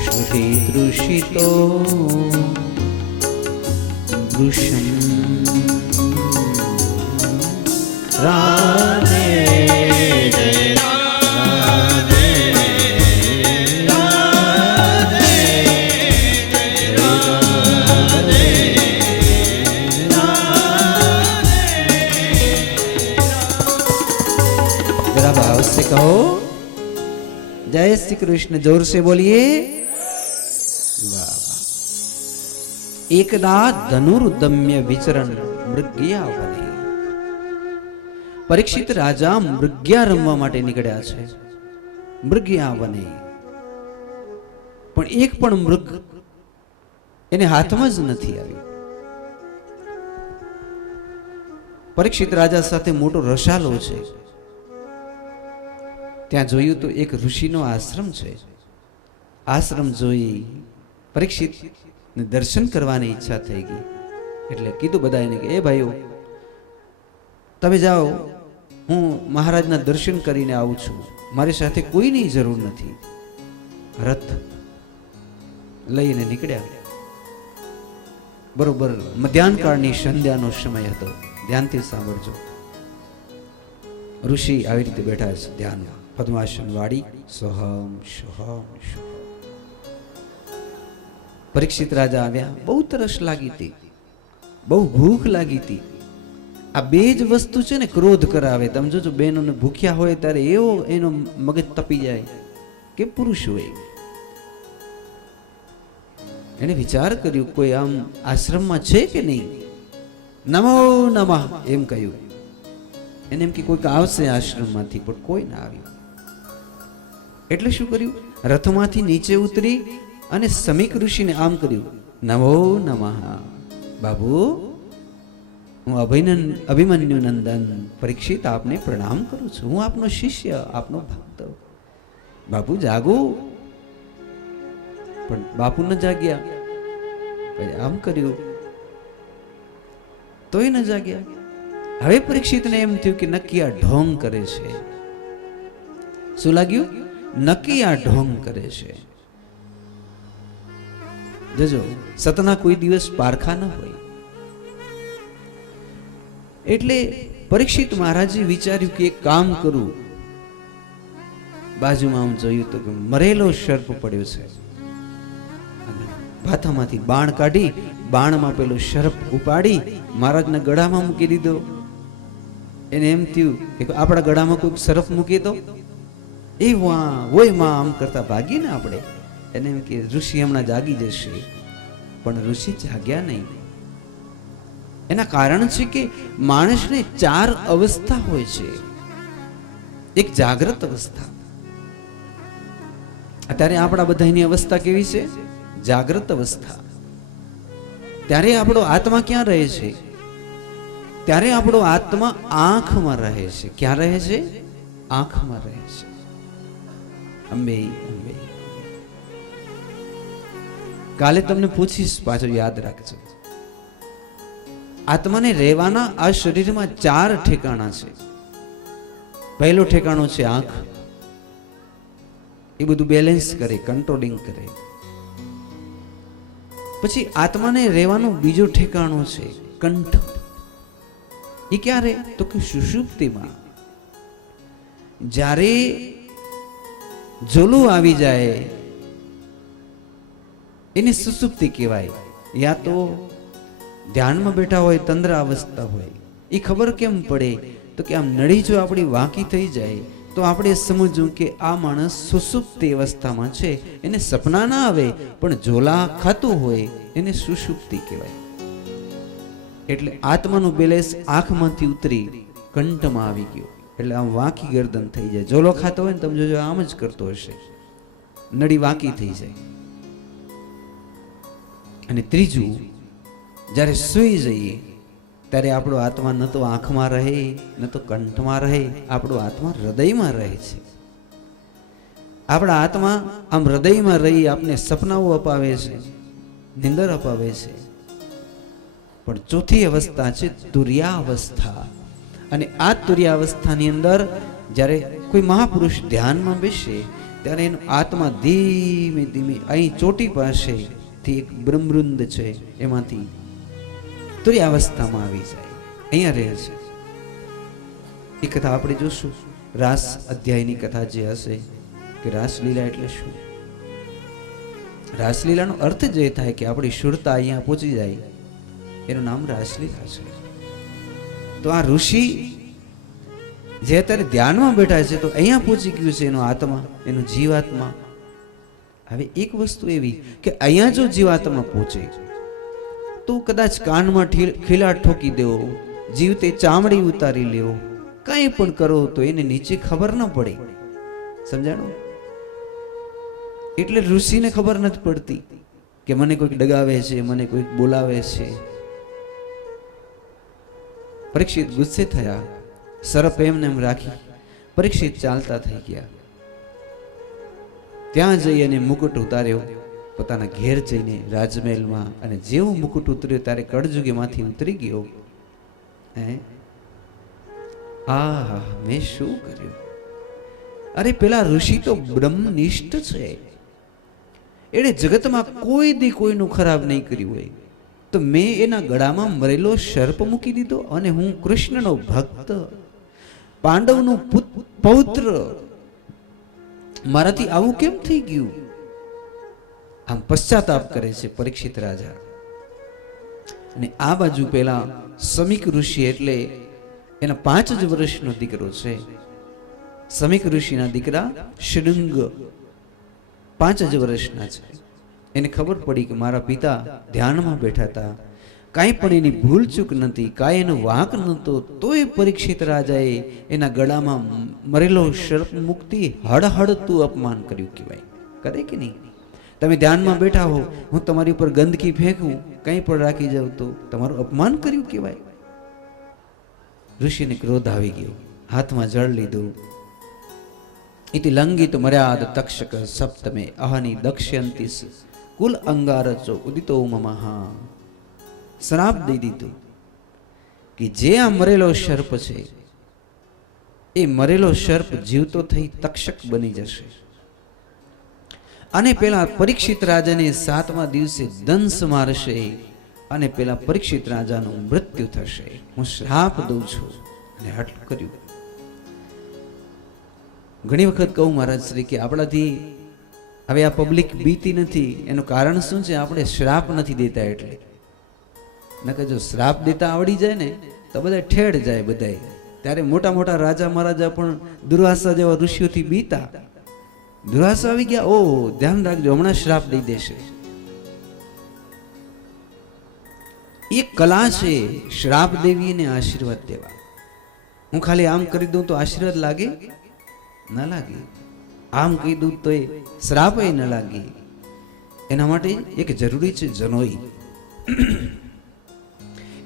શ્રુતિતૃષિતો વૃષમ રાધે कहो जय श्री कृष्ण, जोर से बोलिए। एकदा धनुर्दम्य विचरण मृग्या बने। परीक्षित राजा मृग्या रमवा माटे નીકળ્યા છે, મૃગ્યા બને, પણ એક પણ મૃગ એને હાથમાં જ નથી આવ્યું. પરીક્ષિત રાજા સાથે મોટો રસાલો છે. ત્યાં જોયું તો એક ઋષિનો આશ્રમ છે. આશ્રમ જોઈ પરીક્ષિત ને દર્શન કરવાની ઈચ્છા થઈ ગઈ. એટલે કીધું બધાને કે એ ભાઈઓ તમે જાઓ, હું મહારાજના દર્શન કરીને આવું છું, મારી સાથે કોઈની જરૂર નથી. રથ લઈને નીકળ્યા. બરોબર મધ્યાહન કાળની સંધ્યાનો સમય હતો. ધ્યાનથી સાંભળજો. ઋષિ આવી રીતે બેઠા છે ધ્યાનમાં, પદ્માસન વાળી, સોહમ સોહમ સોહમ. પરીક્ષિત રાજા આવ્યા. બહુ તરસ લાગી હતી, બહુ ભૂખ લાગી હતી. આ બે જ વસ્તુ છે ને ક્રોધ કરાવે. તમે જોજો બહેનોને ભૂખ્યા હોય ત્યારે એવો એનો મગજ તપી જાય કે પુરુષ હોય. એને વિચાર કર્યું કોઈ આમ આશ્રમમાં છે કે નહીં. નમો નમઃ એમ કહ્યું. એને એમ કે કોઈક આવશે આશ્રમમાંથી, પણ કોઈ ના આવ્યું. એટલે શું કર્યું, રથમાંથી નીચે ઉતરી અને સમીક ઋષિને આમ કર્યું, નમો નમઃ. બાબુ, હું અભિમન્યુ નંદન પરીક્ષિત આપને પ્રણામ કરું છું. હું આપનો શિષ્ય, આપનો ભક્ત. બાપુ જાગો. પણ બાપુ ન જાગ્યા. આમ કર્યું તોય ન જાગ્યા. હવે પરીક્ષિતને એમ થયું કે નક્કી આ ઢોંગ કરે છે. શું લાગ્યું? નક્કી આ ઢોંગ કરે છે. જજો સતના કોઈ દિવસ પારખા ન હોય. એટલે પરીક્ષિત મહારાજે વિચાર્યું કે એક કામ કરું. બાજુમાં આમ જોયું તો મરેલો સર્પ પડ્યો છે. ભાથામાંથી બાણ કાઢી બાણમાં પેલો સર્પ ઉપાડી મહારાજના ગળામાં મૂકી દીધો. એને એમ થયું કે આપણા ગળામાં કોઈ સર્પ મૂકી તો એ હોય માં આમ કરતા ભાગીને આપણે. એને એમ કે ઋષિ હમણાં જાગી જશે. પણ ઋષિ જાગ્યા નહીં. એના કારણ છે કે માણસને 4 અવસ્થા હોય છે. એક જાગ્રત અવસ્થા. અત્યારે આપણા બધાની અવસ્થા કેવી છે? જાગ્રત અવસ્થા. ત્યારે આપણો આત્મા ક્યાં રહે છે? ત્યારે આપણો આત્મા આંખમાં રહે છે. ક્યાં રહે છે? આંખમાં રહે છે. અંબે અંબે. કાલે તમને પૂછીશ, પાછો યાદ રાખજો. આત્માને રહેવાના આ શરીરમાં 4 ઠેકાણા છે. પહેલો ઠેકાણો છે આંખ. એ બધું બેલેન્સ કરે, કંટ્રોલિંગ કરે. પછી આત્માને રહેવાનું બીજો ઠેકાણો છે કંઠ. એ ક્યારે? તો કે સુષુપ્તિમાં. જ્યારે જોલું આવી જાય એને સુષુપ્તિ કહેવાય. યા તો ધ્યાનમાં બેઠા હોય, તંદ્ર અવસ્થા હોય. એ ખબર કેમ પડે? તો કે આમ નળી જો આપણી વાંકી થઈ જાય તો આપણે સમજવું કે આ માણસ સુષુપ્તિ અવસ્થામાં છે. એને સપના ના આવે, પણ જોલા ખાતું હોય એને સુષુપ્તિ કહેવાય. એટલે આત્માનું બેલેન્સ આંખમાંથી ઉતરી કંઠમાં આવી ગયો. એટલે આમ વાંકી ગરદન થઈ જાય. જોલો ખાતો હોય ને તમે જોજો આમ જ કરતો હશે, નળી વાંકી થઈ જાય. અને ત્રીજું, જ્યારે સૂઈ જઈએ ત્યારે આપણો આત્મા ન તો આંખમાં રહે, ન તો કંઠમાં રહે, આપણો આત્મા હૃદયમાં રહે છે. આપણા આત્મા આમ હૃદયમાં રહી આપને સપનાઓ અપાવે છે, નિંદર અપાવે છે. પણ ચોથી અવસ્થા છે તુર્યાવસ્થા. અને આ તુર્યાવસ્થાની અંદર જ્યારે કોઈ મહાપુરુષ ધ્યાનમાં બેસે ત્યારે એનો આત્મા ધીમે ધીમે અહીં ચોટી પાસેથી એક બ્રહ્મવૃંદ છે એમાંથી તુર્યાવસ્થામાં આવી જાય, અહીંયા રહે છે. એ કથા આપણે જોશું. રાસ અધ્યાયની કથા જે હશે કે રાસલીલા એટલે શું. રાસલીલાનો અર્થ જ એ થાય કે આપણી શુરતા અહીંયા પહોંચી જાય, એનું નામ રાસલીલા છે. તો આ ઋષિ જે અત્યારે ધ્યાનમાં બેઠા છે તો અહીંયા પહોંચી ગયું છે એનો આત્મા, એનો જીવાત્મા. હવે એક વસ્તુ એવી કે અહીંયા જો જીવાત્મા પહોંચે તો કદાચ કાનમાં ખીલાટ ઠોકી દેવો, જીવતે ચામડી ઉતારી લેવો, કંઈ પણ કરો તો એને નીચે ખબર ન પડે. સમજાણું? એટલે ઋષિને ખબર નથી પડતી કે મને કોઈક ડગાવે છે, મને કોઈક બોલાવે છે. પરીક્ષિત ગુસ્સે થયા, સરપ એમને એમ રાખી પરીક્ષિત ચાલતા થઈ ગયા. ત્યાં જઈ અને મુકુટ ઉતાર્યો પોતાના ઘેર જઈને રાજમહેલમાં. અને જેવું મુકુટ ઉતર્યો ત્યારે કળજુગ એમાંથી ઉતરી ગયો. આ મેં શું કર્યું? અરે પેલા ઋષિ તો બ્રહ્મનિષ્ઠ છે, એણે જગતમાં કોઈ દી કોઈનું ખરાબ નહીં કર્યું હોય, તો મેં એના ગળામાં મરેલો સર્પ મૂકી દીધો. અને હું કૃષ્ણનો ભક્ત, પાંડવનું પૌત્ર, મારાથી આવું કેમ થઈ ગયું? આમ પશ્ચાતાપ કરે છે પરીક્ષિત રાજા. અને આ બાજુ પેલા સમીક ઋષિ એટલે એના 5 જ વર્ષનો દીકરો છે. સમીક ઋષિના દીકરા શૃંગ 5 જ વર્ષના છે. એને ખબર પડી કે મારા પિતા ધ્યાનમાં બેઠા હતા, કાંઈ પણ એની ભૂલ ચૂક નથી, કાંઈ એનો વાંક નહોતો, તોય પરીક્ષિત રાજાએ એના ગળામાં મરેલો સર્પ મૂકતી હળહળતું અપમાન કર્યું કહેવાય. કરે કે નહીં? તમે ધ્યાનમાં બેઠા હો, હું તમારી ઉપર ગંદકી ફેંકું, કંઈ પણ રાખી જાઉં તો તમારું અપમાન કર્યું કહેવાય. ઋષિને ક્રોધ આવી ગયો, હાથમાં જળ લીધું. ઇતિ લંઘિત મર્યાદ તક્ષક સપ્તમે અહની દક્ષ્યંતિસ કુલ અંગારચો ઉદિતો મમહા. શ્રાપ દઈ દીધું કે જે આ મરેલો સર્પ છે એ મરેલો સર્પ જીવતો થઈ તક્ષક બની જશે. અને પેલા પરીક્ષિત રાજાને 7મા દિવસે દંશ મારશે અને પેલા પરીક્ષિત રાજાનું મૃત્યુ થશે. હું શ્રાપ દઉં છું. અને આટલું કર્યું. ઘણી વખત કહું મહારાજ શ્રી કે આપણાથી હવે આ પબ્લિક બીતી નથી. એનું કારણ શું છે? આપણે શ્રાપ નથી દેતા એટલે. નકર જો શ્રાપ દેતા આવડી જાય ને તો બધા ઠેડ જાય બધાય. ત્યારે મોટા મોટા રાજા મહારાજા પણ દુર્વાસા જેવા ઋષિઓથી બીતા. દુર્વાસા આવી ગયા, ઓ ધ્યાન રાખજો, હમણાં શ્રાપ દઈ દેશે. એક કલા છે શ્રાપ દેવી અને આશીર્વાદ દેવા. હું ખાલી આમ કરી દઉં તો આશીર્વાદ લાગે ના લાગે, આમ કહી દઉં તો એ શ્રાપ એ ન લાગે. એના માટે એક જરૂરી છે જનોઈ.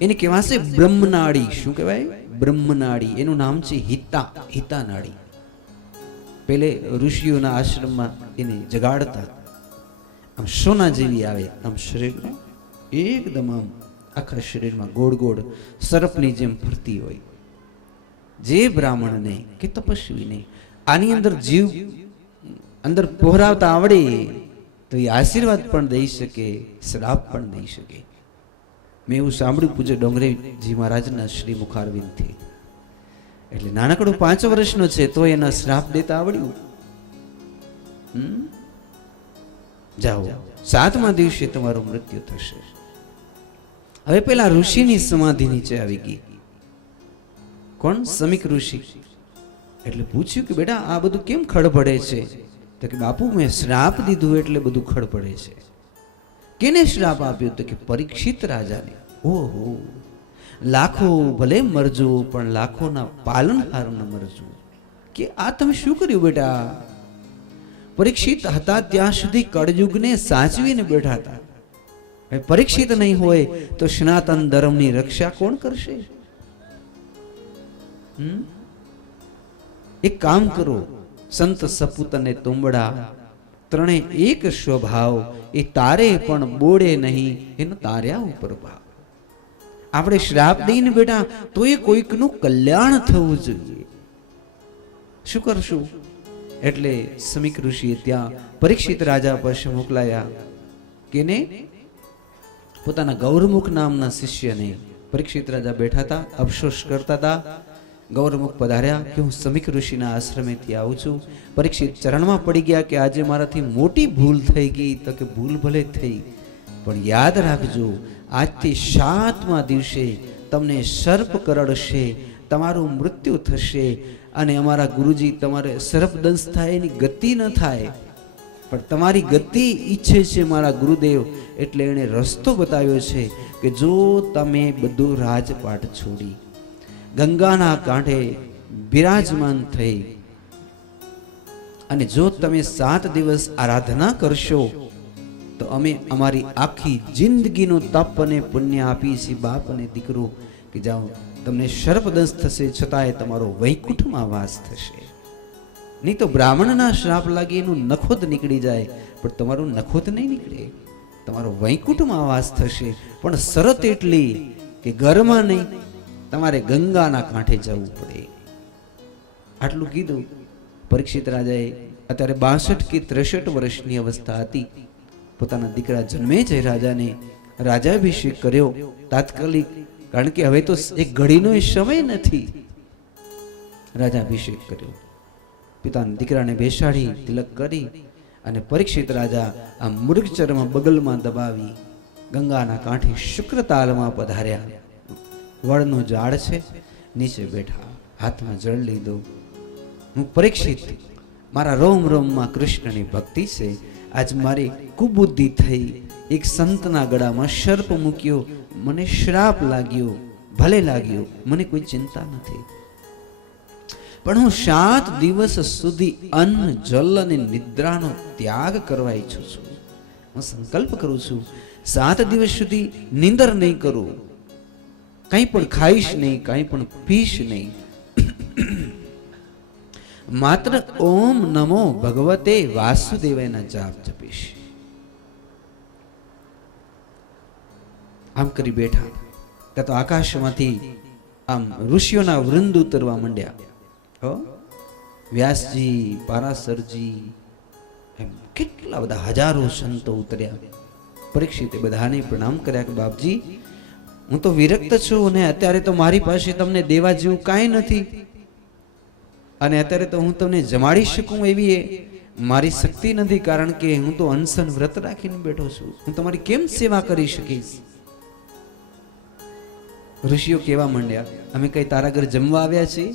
એને કહેવાશે બ્રહ્મનાડી. શું કહેવાય? બ્રહ્મનાડી. એનું નામ છે હિતા, હિતા નાડી. પેલે ઋષિઓના આશ્રમમાં એને જગાડતા. આમ સોના જેવી આવે, આમ શરીરમાં એકદમ આમ આખા શરીરમાં ગોળ ગોળ સર્પની જેમ ફરતી હોય. જે બ્રાહ્મણને કે તપસ્વીને આની અંદર જીવ અંદર પહોરાવતા આવડે તો એ આશીર્વાદ પણ દઈ શકે, શ્રાપ પણ દઈ શકે. મેં એવું સાંભળ્યું પૂજ્ય ડોંગરેજી મહારાજના શ્રી મુખારવિંદથી. એટલે નાનકડો 5 વર્ષનો છે તો એના શ્રાપ દેતા આવડ્યું. જાઓ, 7મા દિવસે તમારું મૃત્યુ થશે. હવે પેલા ઋષિની સમાધિ નીચે આવી ગઈ. કોણ? સમીક ઋષિ. એટલે પૂછ્યું કે બેટા આ બધું કેમ ખડભડે છે? તો કે બાપુ મેં શ્રાપ દીધું એટલે બધું ખડભડે છે. કેને શ્રાપ આપ્યો? તો કે પરીક્ષિત રાજાને. ઓહો, લાખો ભલે મરજો પણ લાખોના પાલનહાર ન મરજો. કે આ તમે શું કર્યું બેટા? પરીક્ષિત હતા ત્યાં સુધી કળયુગને સાચવીને બેઠા હતા. પરીક્ષિત નહીં હોય તો સનાતન ધર્મની રક્ષા કોણ કરશે? એક કામ કરો, સંત સપૂત અને તુંબડા ત્રણે એક સ્વભાવ, એ તારે પણ બોડે નહીં એનો તાર્યા ઉપર ભાવ. આપણે શ્રાપ દઈને બેટા તો એ કોઈકનું કલ્યાણ થવું જોઈએ. શું કરશું? એટલે સમીક ઋષિએ ત્યાં પરીક્ષિત રાજા પાસે મોકલાયા. કેને? પોતાના ગૌરમુખ નામના શિષ્યને. પરીક્ષિત રાજા બેઠા હતા, અફસોસ કરતા હતા. ગૌરમુખ પધાર્યા કે હું સમીક ઋષિના આશ્રમેથી આવું છું. પરીક્ષિત ચરણમાં પડી ગયા કે આજે મારાથી મોટી ભૂલ થઈ ગઈ. તો કે ભૂલ ભલે થઈ, પણ યાદ રાખજો, આજથી 7મા દિવસે તમને સર્પ કરડશે, તમારું મૃત્યુ થશે, અને અમારા ગુરુજી તમારે સર્પદંશ થાય એની ગતિ ન થાય, પણ તમારી ગતિ ઈચ્છે છે મારા ગુરુદેવ. એટલે એણે રસ્તો બતાવ્યો છે કે જો તમે બધું રાજપાટ છોડી ગંગાના કાંઠે બિરાજમાન થઈ અને જો તમે 7 દિવસ આરાધના કરશો તો અમે અમારી આખી જિંદગીનું તપ અને પુણ્ય આપી છીએ બાપ અને દીકરો, કે જાઓ તમને સર્પદંશ થશે છતાંય તમારો વૈકુંઠમાં વાસ થશે. નહીં તો બ્રાહ્મણના શ્રાપ લાગે એનું નખોદ નીકળી જાય, પણ તમારું નખોદ નહીં નીકળે, તમારો વૈકુંઠમાં વાસ થશે. પણ શરત એટલી કે ઘરમાં નહીં, તમારે ગંગાના કાંઠે જવું પડે. આટલું કીધું. પરીક્ષિત રાજાએ અત્યારે 62 કે 63 વર્ષની અવસ્થા હતી. પોતાના દીકરા જન્મેજય રાજાને રાજાભિષેક કર્યો તાત્કાલિક, કારણ કે હવે તો એક ઘડીનો સમય નથી. રાજાભિષેક કર્યો, પિતાના દીકરાને બેસાડી તિલક કરી અને પરીક્ષિત રાજા આ મૃગચરમાં બગલમાં દબાવી ગંગાના કાંઠે શુક્રતાલમાં પધાર્યા. વડનું ઝાડ છે, નીચે બેઠા, હાથમાં જળ લીધું. હું પરીક્ષિત, મારા રોમ રોમમાં કૃષ્ણની ભક્તિ છે. આજ મારી કુબુદ્ધિ થઈ, એક સંતના ગળામાં સર્પ મૂક્યો, મને શ્રાપ લાગ્યો, ભલે લાગ્યો, મને કોઈ ચિંતા નથી, પણ હું 7 દિવસ સુધી અન્ન જલ અને નિદ્રાનો ત્યાગ કરવા ઈચ્છું છું. હું સંકલ્પ કરું છું 7 દિવસ સુધી નિંદર નહીં કરું, કંઈ પણ ખાઈશ નહીં, કંઈ પણ પીશ નહીં, માત્ર ઓમ નમો ભગવતે વાસુદેવના જાપ જપીશ. આમ કરી બેઠા ત્યાં તો આકાશમાંથી આમ ઋષિઓના વૃંદ ઉતરવા માંડ્યા. વ્યાસજી, પારાસરજી, એમ કેટલા બધા હજારો સંતો ઉતર્યા. પરીક્ષિતે બધાને પ્રણામ કર્યા કે બાપજી, હું તો વિરક્ત છું અને અત્યારે તો મારી પાસે તમને દેવા જેવું કાંઈ નથી, અને અત્યારે તો હું તમને જમાડી શકું એવી મારી શક્તિ નથી, કારણ કે હું તો અનશન વ્રત રાખીને બેઠો છું. હું તમારી કેમ સેવા કરી શકીશ? ઋષિઓ કહેવા માંડ્યા, અમે કઈ તારા ઘર જમવા આવ્યા છીએ?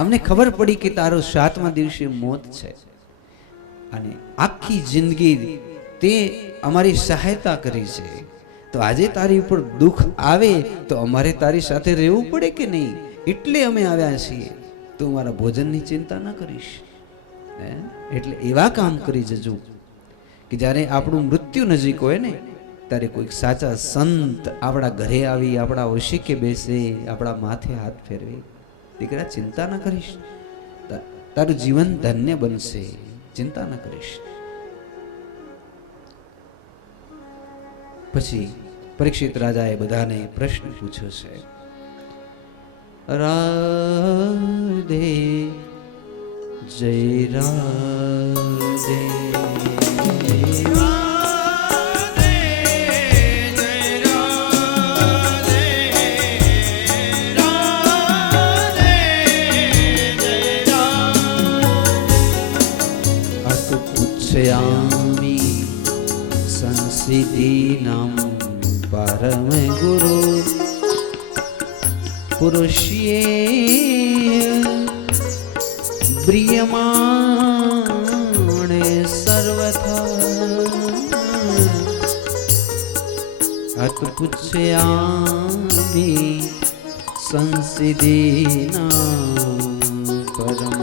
અમને ખબર પડી કે તારો 7મા દિવસે મોત છે અને આખી જિંદગી તે અમારી સહાયતા કરી છે, તો આજે તારી ઉપર દુઃખ આવે તો અમારે તારી સાથે રહેવું પડે કે નહીં, એટલે અમે આવ્યા છીએ. તું મારા ભોજનની ચિંતા ન કરીશ. એટલે એવા કામ કરી જજો કે જ્યારે આપણું મૃત્યુ નજીક હોય ને ત્યારે કોઈક સાચા સંત આપણા ઘરે આવી આપણા ઓશિકે બેસે, આપણા માથે હાથ ફેરવે. દીકરા, ચિંતા ન કરીશ, તારું જીવન ધન્ય બનશે, ચિંતા ન કરીશ. પછી પરીક્ષિત રાજાએ બધાને પ્રશ્ન પૂછ્યો છે. રાધે જય રાધે, પૂછયામી સંસિદ્ધિનામ પરમ ગુરુ પુરુષીય પ્રિયમાણે સર્વથા અત પૂછયામી સંસિદ્ધિનામ પરમ.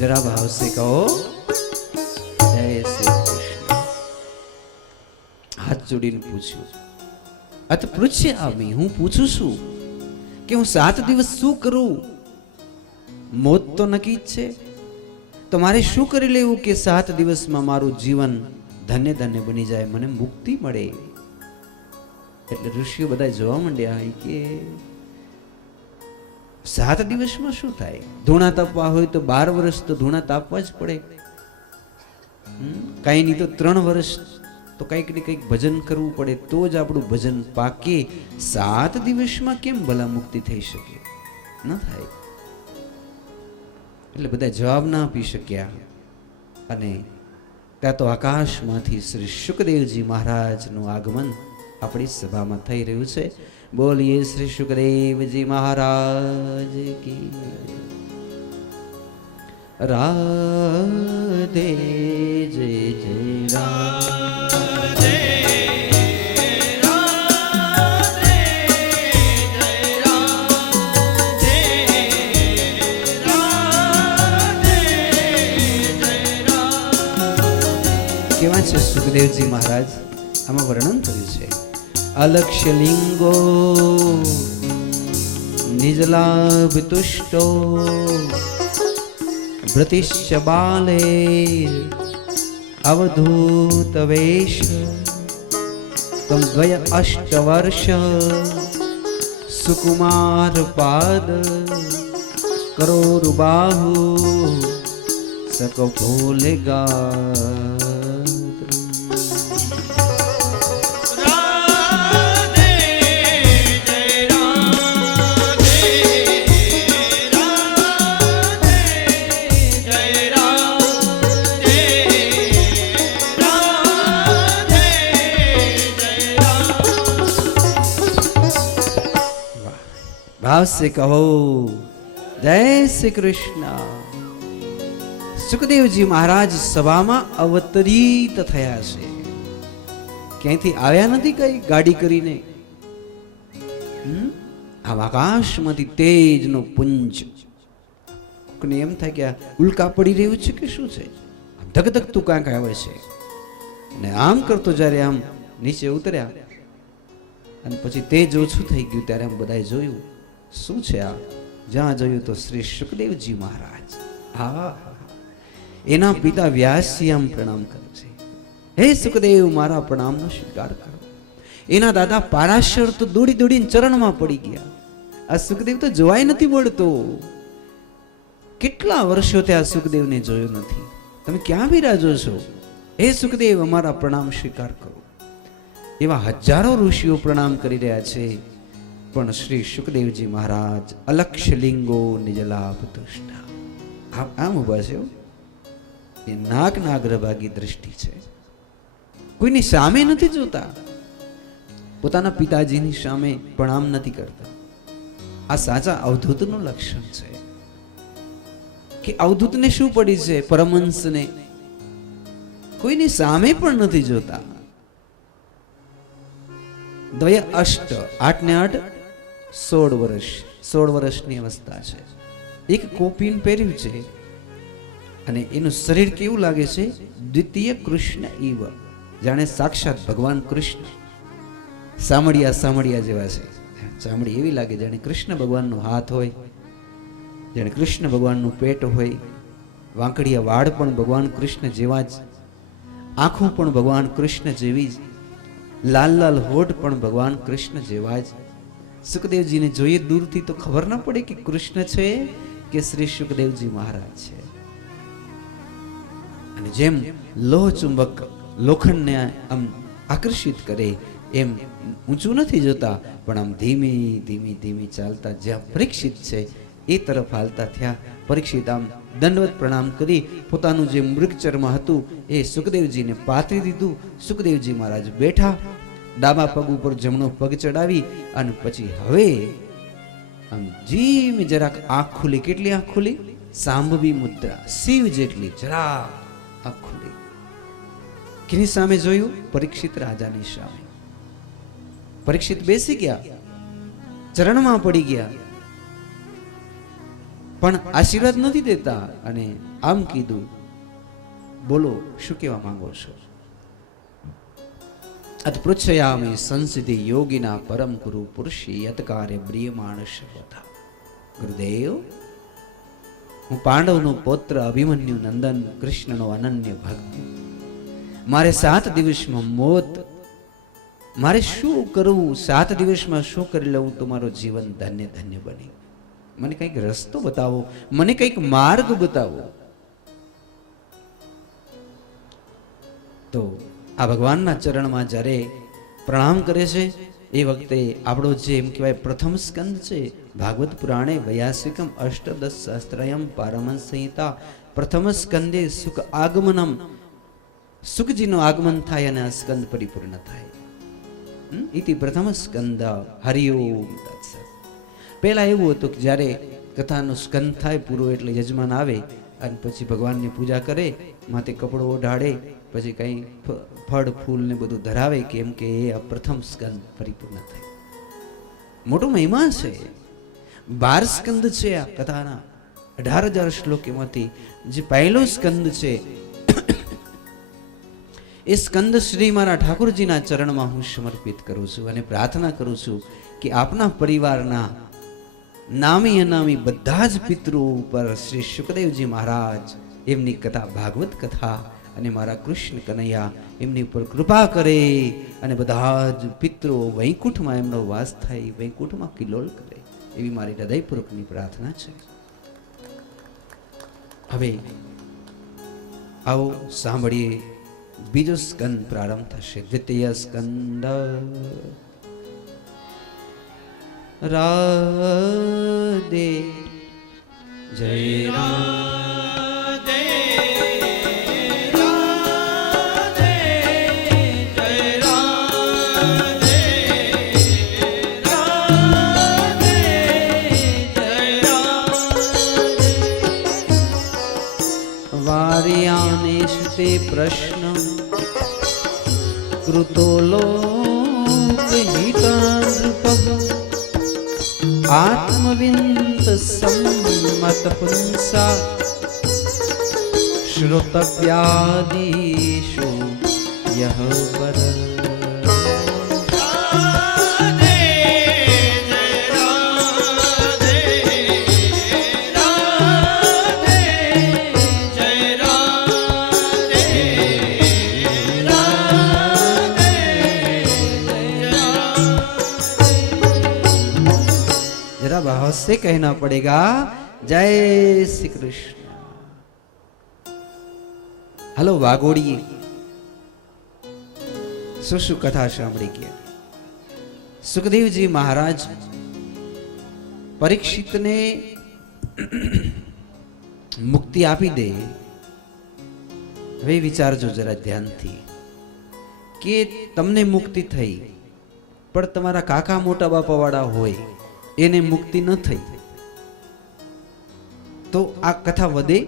જરા ભાવ से કહો જય જોડીને પૂછ્યું, અત પૃચ્છામિ, હું પૂછું છું કે હું 7 દિવસ શું કરું? મોત તો નક્કી જ છે, તો મારે શું કરી લેવું કે 7 દિવસમાં મારું જીવન ધન્ય ધન્ય બની જાય, મને મુક્તિ મળે? એટલે ઋષિઓ બધા જોવા માંડ્યા કે 7 દિવસમાં શું થાય? ધૂણા તાપવા હોય તો 12 વર્ષ તો ધૂણા તાપવા જ પડે. કઈ નહીં તો 3 વર્ષ તો કંઈક ને કંઈક ભજન કરવું પડે, તો જ આપણું ભજન પાકે. 7 દિવસમાં કેમ ભલા મુક્તિ થઈ શકે? ન થાય. એટલે બધા જવાબ ના આપી શક્યા. અને ત્યાં તો આકાશમાંથી શ્રી શુકદેવજી મહારાજનું આગમન આપણી સભામાં થઈ રહ્યું છે. બોલીએ શ્રી શુકદેવજી મહારાજ કી. રાધે જય જય રાધે. કેવા છે સુખદેવજી મહારાજ? આમાં વર્ણન કર્યું છે. અલક્ષ્ય લિંગો નિજલાભ તુષ્ટો ભૃતિશ્ચ બાલે અવધૂત વેશ તમ દ્વય 8 વર્ષ સુકુમાર પાદ કરોરુબાહુ સકો ભૂલેગા. ભાવ સે કહો જય શ્રી કૃષ્ણ. સુખદેવજી મહારાજ સભામાં અવતરિત થયા છે. ક્યાંયથી આવ્યા નથી કઈ ગાડી કરીને. આ આકાશમાંથી તેજનો પુંજ. એમ થાય કે આ ઉલ્કા પડી રહ્યું છે કે શું છે? ધગધગતું કાંક આવે છે. અને આમ કરતો જ્યારે આમ નીચે ઉતર્યા અને પછી તેજ ઓછું થઈ ગયું ત્યારે આમ બધાએ જોયું શું છે આ? જ્યાં જોયું તો શ્રી શુકદેવજી મહારાજ. હા, એના પિતા વ્યાસજી આમ પ્રણામ કરે છે. હે સુખદેવ, મારા પ્રણામનો સ્વીકાર કરો. એના દાદા પારાશર તો દોડી દોડીને ચરણમાં પડી ગયા. આ સુખદેવ તો જોવાય નથી મળતો. કેટલા વર્ષો ત્યાં સુખદેવને જોયો નથી. તમે ક્યાં બિરાજો છો? હે સુખદેવ, અમારા પ્રણામ સ્વીકાર કરો. એવા હજારો ઋષિઓ પ્રણામ કરી રહ્યા છે, પણ શ્રી શુકદેવજી મહારાજ અલક્ષ્ય લિંગો નિજલાભ તુષ્ટા. આમ ઉભા છે. એ નાકના અગ્રભાગી દ્રષ્ટિ છે. કોઈની સામે નથી જોતા. પોતાના પિતાજીની સામે પ્રણામ નથી કરતા. આ સાચા અવધૂતનું લક્ષણ છે. કે અવધૂતને શું પડી છે? પરમહંસને કોઈની સામે પણ નથી જોતા. દ્વય 8 8 ને 8 16 વર્ષ. 16 વર્ષની અવસ્થા છે. એક કોપીન પહેર્યું છે અને એનું શરીર કેવું લાગે છે? દ્વિતીય કૃષ્ણ ઈવ. જાણે સાક્ષાત ભગવાન કૃષ્ણ સામળિયા જેવા છે. ચામડી એવી લાગે જાણે કૃષ્ણ ભગવાનનો હાથ હોય, જાણે કૃષ્ણ ભગવાનનું પેટ હોય. વાંકડિયા વાળ પણ ભગવાન કૃષ્ણ જેવા જ, આંખો પણ ભગવાન કૃષ્ણ જેવી જ, લાલ લાલ હોઠ પણ ભગવાન કૃષ્ણ જેવા જ. સુખદેવજીને જોઈએ દૂરથી તો ખબર ના પડે કે કૃષ્ણ છે કે શ્રી સુખદેવજી મહારાજ છે. અને જેમ લોહ ચુંબક લોખંડને આમ આકર્ષિત કરે એમ ઊંચું નથી જોતા, પણ આમ ધીમી ચાલતા જ્યાં પરીક્ષિત છે એ તરફ હાલતા થયા. પરીક્ષિત આમ દંડવત પ્રણામ કરી પોતાનું જે મૃગચર્મ હતું એ સુખદેવજીને પાથરી દીધું. સુખદેવજી મહારાજ બેઠા, ડાબા પગ ઉપર જમણો પગ ચડાવી અને પછી હવે આમ ધીમી જરાક આંખ ખુલી. કેટલી આંખ ખુલી? સાંભવી મુદ્રા, શિવ જેટલી જરા આંખ ખુલી. કેની સામે જોયું? પરીક્ષિત રાજાની સામે. પરીક્ષિત બેસી ગયા, ચરણમાં પડી ગયા, પણ આશીર્વાદ નથી દેતા. અને આમ કીધું, બોલો શું કહેવા માંગો છો? અત પૃચ્છયામિ સંસિદ્ધિ યોગિના પરમ ગુરુ પુરુષી યતકાર્ય બ્રિયમાણસ હતા. ગુરુદેવ, હું પાંડવનો પુત્ર અભિમન્યુ નંદન કૃષ્ણનો અનન્ય ભક્ત. મારે 7 દિવસમાં મોત, મારે શું કરવું, 7 દિવસમાં શું કરી લઉં તો મારું જીવન ધન્ય ધન્ય બને? મને કંઈક રસ્તો બતાવો, મને કંઈક માર્ગ બતાવો. તો આ ભગવાનના ચરણમાં જ્યારે પ્રણામ કરે છે એ વખતે આપણો જે એમ કહેવાય પ્રથમ સ્કંદ છે ભાગવત પુરાણે વૈયાસિકમ અષ્ટદશ સહસ્ત્રયમ પારમહંસ સંહિતા પ્રથમ સ્કંદે સુખ આગમનમ, સુખજીનું આગમન થાય અને આ સ્કંદ પરિપૂર્ણ થાય. ઇતિ પ્રથમ સ્કંદ હરિઓમ તત્સત. પહેલા એવું હતું કે જ્યારે કથાનો સ્કંદ થાય પૂરો એટલે યજમાન આવે અને પછી ભગવાનની પૂજા કરે, માથે કપડો ઓઢાડે, પછી કંઈ ફળ ફૂલ ને બધું ધરાવે, કેમ કે એ આ પ્રથમ સ્કંદ પરિપૂર્ણ થાય. મોટો મહિમા છે. 12 સ્કંદ છે આ કથાના. 18,000 શ્લોકમાંથી જે પહેલો સ્કંદ છે એ સ્કંદ શ્રી મારા ઠાકોરજીના ચરણમાં હું સમર્પિત કરું છું અને પ્રાર્થના કરું છું કે આપના પરિવારના નામી અનામી બધા જ પિતૃઓ ઉપર શ્રી સુખદેવજી મહારાજ એમની કથા, ભાગવત કથા અને મારા કૃષ્ણ કનૈયા એમની ઉપર કૃપા કરે અને બધા જ પિતૃઓ વૈકુંઠમાં એમનો વાસ થાય, વૈકુંઠમાં કિલોલ કરે, એવી મારી હૃદયપૂર્વકની પ્રાર્થના છે. હવે આવો સાંભળીએ, બીજો સ્કંદ પ્રારંભ થશે. દ્વિતીય સ્કંદ. રાધે જય રાધે રાધે જય રાધે રાધે જય રાધે. વાર્યાને તે પ્રશ્ન કૃતો લોકહિતા નૃપઃ આત્મવિંત સમ્મત પુંસા શ્રોતવ્યાદીશો યહ પર. भाव से कहना पड़ेगा जय श्री कृष्ण. हलो वागोड़ी सुशु कथा सांभળી ગયા. સુખદેવજી મહારાજ પરીક્ષિતને મુક્તિ આપી દે. હવે વિચારજો જરા ધ્યાનથી કે તમને મુક્તિ થઈ પણ તમારા કાકા મોટા બાપા વાળા હોય એને મુક્તિ ન થઈ તો આ કથા વધે?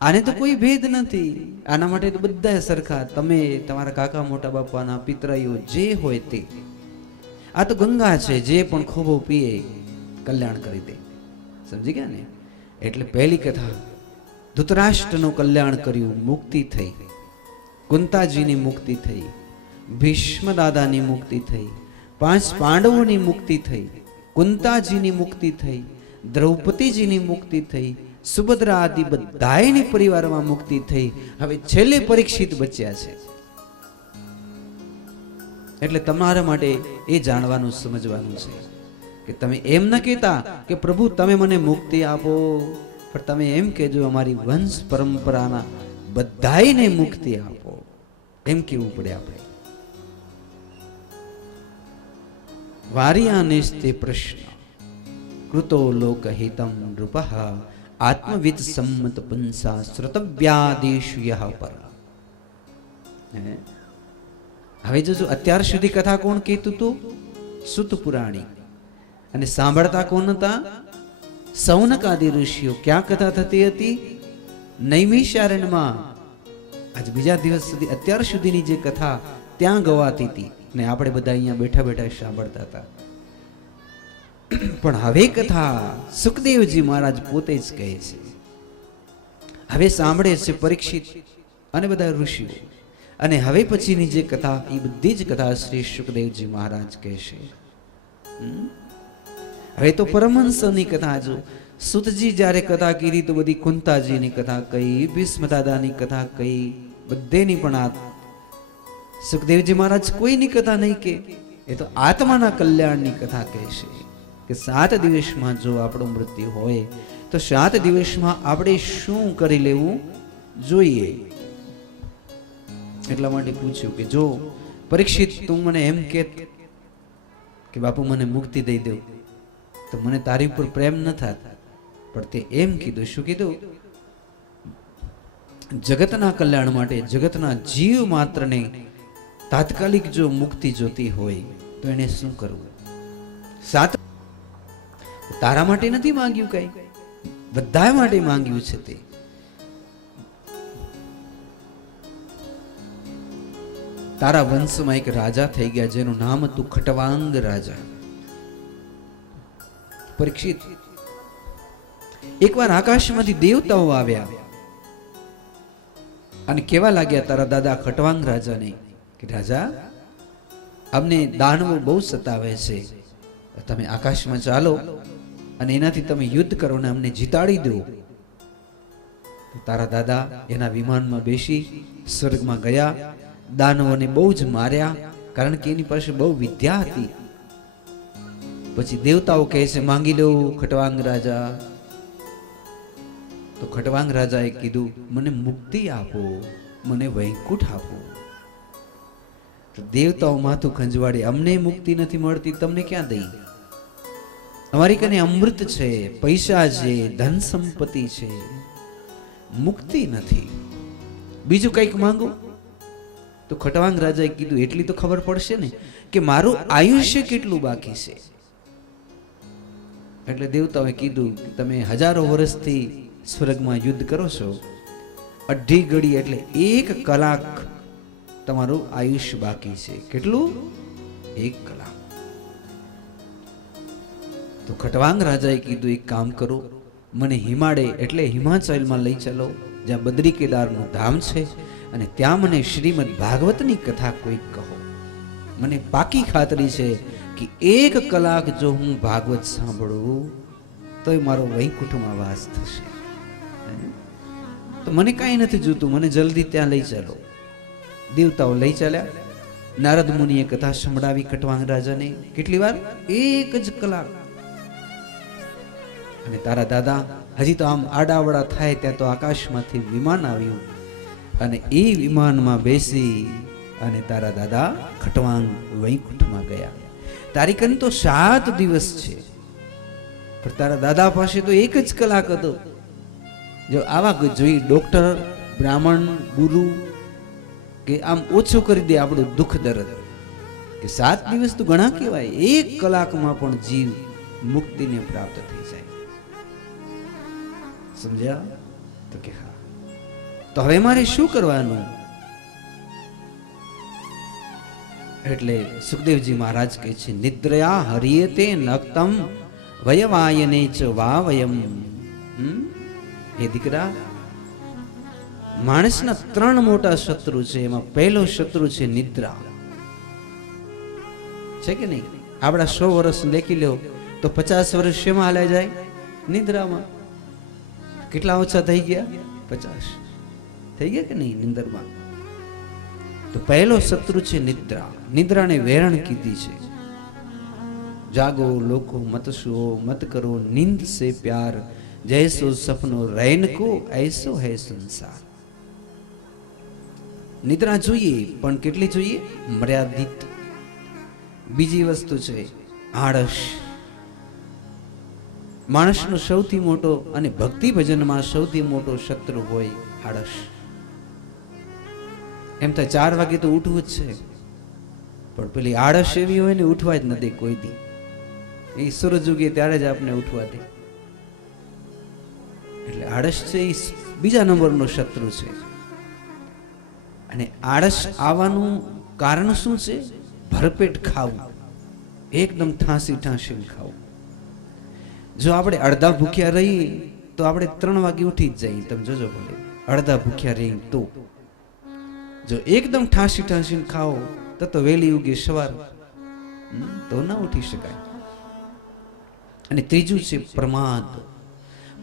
આને તો કોઈ ભેદ નથી. આના માટે તો બધા સરખા, તમે તમારા કાકા મોટા બાપાના પિતરાઈઓ જે હોય તે. આ તો ગંગા છે, જે પણ ખોબો પીએ કલ્યાણ કરી દે. સમજી ગયા ને? એટલે પહેલી કથા ધૃતરાષ્ટ્રનું કલ્યાણ કર્યું, મુક્તિ થઈ. કુંતાજીની મુક્તિ થઈ, ભીષ્મ દાદાની મુક્તિ થઈ, 5 પાંડવોની મુક્તિ થઈ, કુંતાજીની મુક્તિ થઈ, દ્રૌપદીજીની મુક્તિ થઈ, સુભદ્રા આદિ બધાયની પરિવારમાં મુક્તિ થઈ. હવે છેલ્લે પરીક્ષિત બચ્યા છે. એટલે તમારા માટે એ જાણવાનું, સમજવાનું છે કે તમે એમ ન કહેતા કે પ્રભુ તમે મને મુક્તિ આપો, પણ તમે એમ કહેજો અમારી વંશ પરંપરાના બધાયને મુક્તિ આપો. એમ કેવું પડે આપણે. વાર્યાનેસ્તે પ્રશ્ન કૃતો લોકહિતમ નૃપઃ આત્મવિદ સમ્મત પુંસા શ્રોતવ્યાદેશુ યહ પર. હવે જો અત્યાર સુધી કથા કોણ કહેતું હતું? સુત પુરાણી. અને સાંભળતા કોણ હતા? સૌનક આદિ ઋષિઓ. ક્યાં કથા થતી હતી? નૈમિષારણ્યમાં. આજ બીજા દિવસ સુધી અત્યાર સુધીની જે કથા ત્યાં ગવાતી હતી ને આપણે બધા અહીંયા બેઠા બેઠા સાંભળતા હતા. પણ હવે કથા સુખદેવજી મહારાજ પોતે જ કહે છે. હવે સાંભળે છે પરીક્ષિત અને બધા ઋષિઓ. અને હવે પછીની જે કથા એ બધી જ કથા શ્રી સુખદેવજી મહારાજ કહેશે. હવે તો પરમહંસની કથા જો સુતજી જ્યારે કથા કીધી તો બધી કુંતાજીની કથા કહી, ભીષ્મ દાદાની કથા કહી, બધેની પણ આ સુખદેવજી મહારાજ કોઈની કથા નહીં કે, એ તો આત્માના કલ્યાણની કથા કહેશે કે 7 દિવસમાં જો આપણું મૃત્યુ હોય તો 7 દિવસમાં આપણે શું કરી લેવું જોઈએ. એટલા માટે પૂછ્યું કે જો પરીક્ષિત તું મને એમ કે બાપુ મને મુક્તિ દઈ દઉં તો મને તારી ઉપર પ્રેમ ન થાત, પણ તે એમ કીધું. શું કીધું? જગતના કલ્યાણ માટે જગતના જીવ માત્રને તાત્કાલિક જો મુક્તિ જોતી હોય તો એને શું કરવું? 7 તારા માટે નથી માંગ્યું, કઈ બધા માટે માંગ્યું છે. તે તારા વંશમાં એક રાજા થઈ ગયા જેનું નામ હતું ખટવાંગ રાજા. પરીક્ષિત, એકવાર આકાશમાંથી દેવતાઓ આવ્યા અને કેવા લાગ્યા તારા દાદા ખટવાંગ રાજાને કે રાજા, અમને દાનવો બહુ સતાવે છે, તમે આકાશમાં ચાલો અને એનાથી તમે યુદ્ધ કરો ને અમને જીતાડી દો. તારા દાદા એના વિમાનમાં બેસી સ્વર્ગમાં ગયા. દાનવોને બહુ જ માર્યા, કારણ કે એની પાસે બહુ વિદ્યા હતી. પછી દેવતાઓ કહે છે માંગી લો ખટવાંગ રાજા. તો ખટવાંગ રાજાએ કીધું મને મુક્તિ આપો, મને વૈકુંઠ આપો. તો દેવતાઓ માથું ખંજવાડી, અમને મુક્તિ નથી મળતી, તમને ક્યાં દઈ? અમારી કને અમૃત છે, પૈસા છે, ધન સંપત્તિ છે, મુક્તિ નથી, બીજું કંઈક માંગો. તો ખટવાંગ રાજાએ કીધું એટલી તો ખબર પડશે ને કે મારું આયુષ્ય કેટલું બાકી છે. એટલે દેવતાઓએ કીધું તમે હજારો વર્ષથી સ્વર્ગમાં યુદ્ધ કરો છો, 2.5 ઘડી એટલે 1 કલાક તમારું આયુષ્ય બાકી છે. કેટલું? 1 કલાક. તો ખટવાંગ રાજાએ કીધું એક કામ કરો, મને હિમાલય એટલે હિમાચલમાં લઈ ચાલો, જ્યાં બદ્રી કેદારનું ધામ છે, અને ત્યાં મને શ્રીમદ ભાગવતની કથા કોઈક કહો. મને પાકી ખાતરી છે કે 1 કલાક જો હું ભાગવત સાંભળું તો મારો વૈકુંઠમાં વાસ થશે. તો મને કાંઈ નથી જોતું, મને જલ્દી ત્યાં લઈ ચાલો. દેવતાઓ લઈ ચાલ્યા. નારદ મુનિએ કથા સંભળાવી ખટવાંગ રાજાને. કેટલી વાર? 1 જ કલાક. અને તારા દાદા હજી તો આમ આડાવડા થાય ત્યાં તો આકાશમાંથી વિમાન આવ્યું અને એ વિમાનમાં બેસી અને તારા દાદા ખટવાંગ વૈકુંઠમાં ગયા. તારી કન તો 7 દિવસ છે, પણ તારા દાદા પાસે તો 1 જ કલાક હતો. જો આવા જોઈ ડોક્ટર, બ્રાહ્મણ, ગુરુ કે આમ ઓછું કરી દે આપણું દુઃખ દર્દ, કે 7 દિવસ તો ઘણા કહેવાય, 1 કલાકમાં પણ જીવ મુક્તિને પ્રાપ્ત થઈ જાય. સમજ્યા? તો કે હા. તો હવે મારે શું કરવાનું? એટલે સુખદેવજી મહારાજ કહે છે નિદ્રયા હરિયતે નક્તમ વયવાયને ચ વાવયમ. એ દીકરા, માણસના 3 મોટા શત્રુ છે, એમાં પહેલો શત્રુ છે નિદ્રા. છે કે નહીં? આપણા 100 વર્ષ લેખી લો તો 50 વર્ષ શેમાં હાલ્યા જાય? નિદ્રામાં. કેટલા ઓછા થઈ ગયા? 50 થઈ ગયા કે નહીં નિંદરમાં? તો પહેલો શત્રુ છે નિદ્રા. નિદ્રાને વેરણ કીધી છે. જાગો લોકો મત સુઓ, મત કરો નીંદ સે પ્યાર, જૈસો સપનો રૈન કો ऐसो है સંસાર. નિદ્રા જોઈએ, પણ કેટલી જોઈએ? મર્યાદિત. બીજી વસ્તુ છે આળસ. માણસનો સૌથી મોટો અને ભક્તિ ભજનમાં સૌથી મોટો શત્રુ હોય આળસ. એમ તો 4 વાગે તો ઉઠવું જ છે, પણ પેલી આળસ એવી હોય ને ઉઠવા જ ન દે કોઈ દી. એ સૂરજ ઉગે ત્યારે જ આપણે ઉઠવા દે. એટલે આળસ છે એ બીજા નંબરનો શત્રુ છે. અને આળસ આવવાનું કારણ શું છે? ભરપેટ ખાવું, એકદમ ઠાંસી ઠાંસી ખાવું. જો આપણે અડધા ભૂખ્યા રહીએ તો આપણે 3 વાગે ઉઠી જ જઈએ. તમે જોજો ભલે અડધા ભૂખ્યા રહીએ તો. જો એકદમ ઠાંસી ઠાંસીને ખાઓ તો વહેલી ઉગી સવાર તો ના ઉઠી શકાય. અને ત્રીજું છે પ્રમાદ.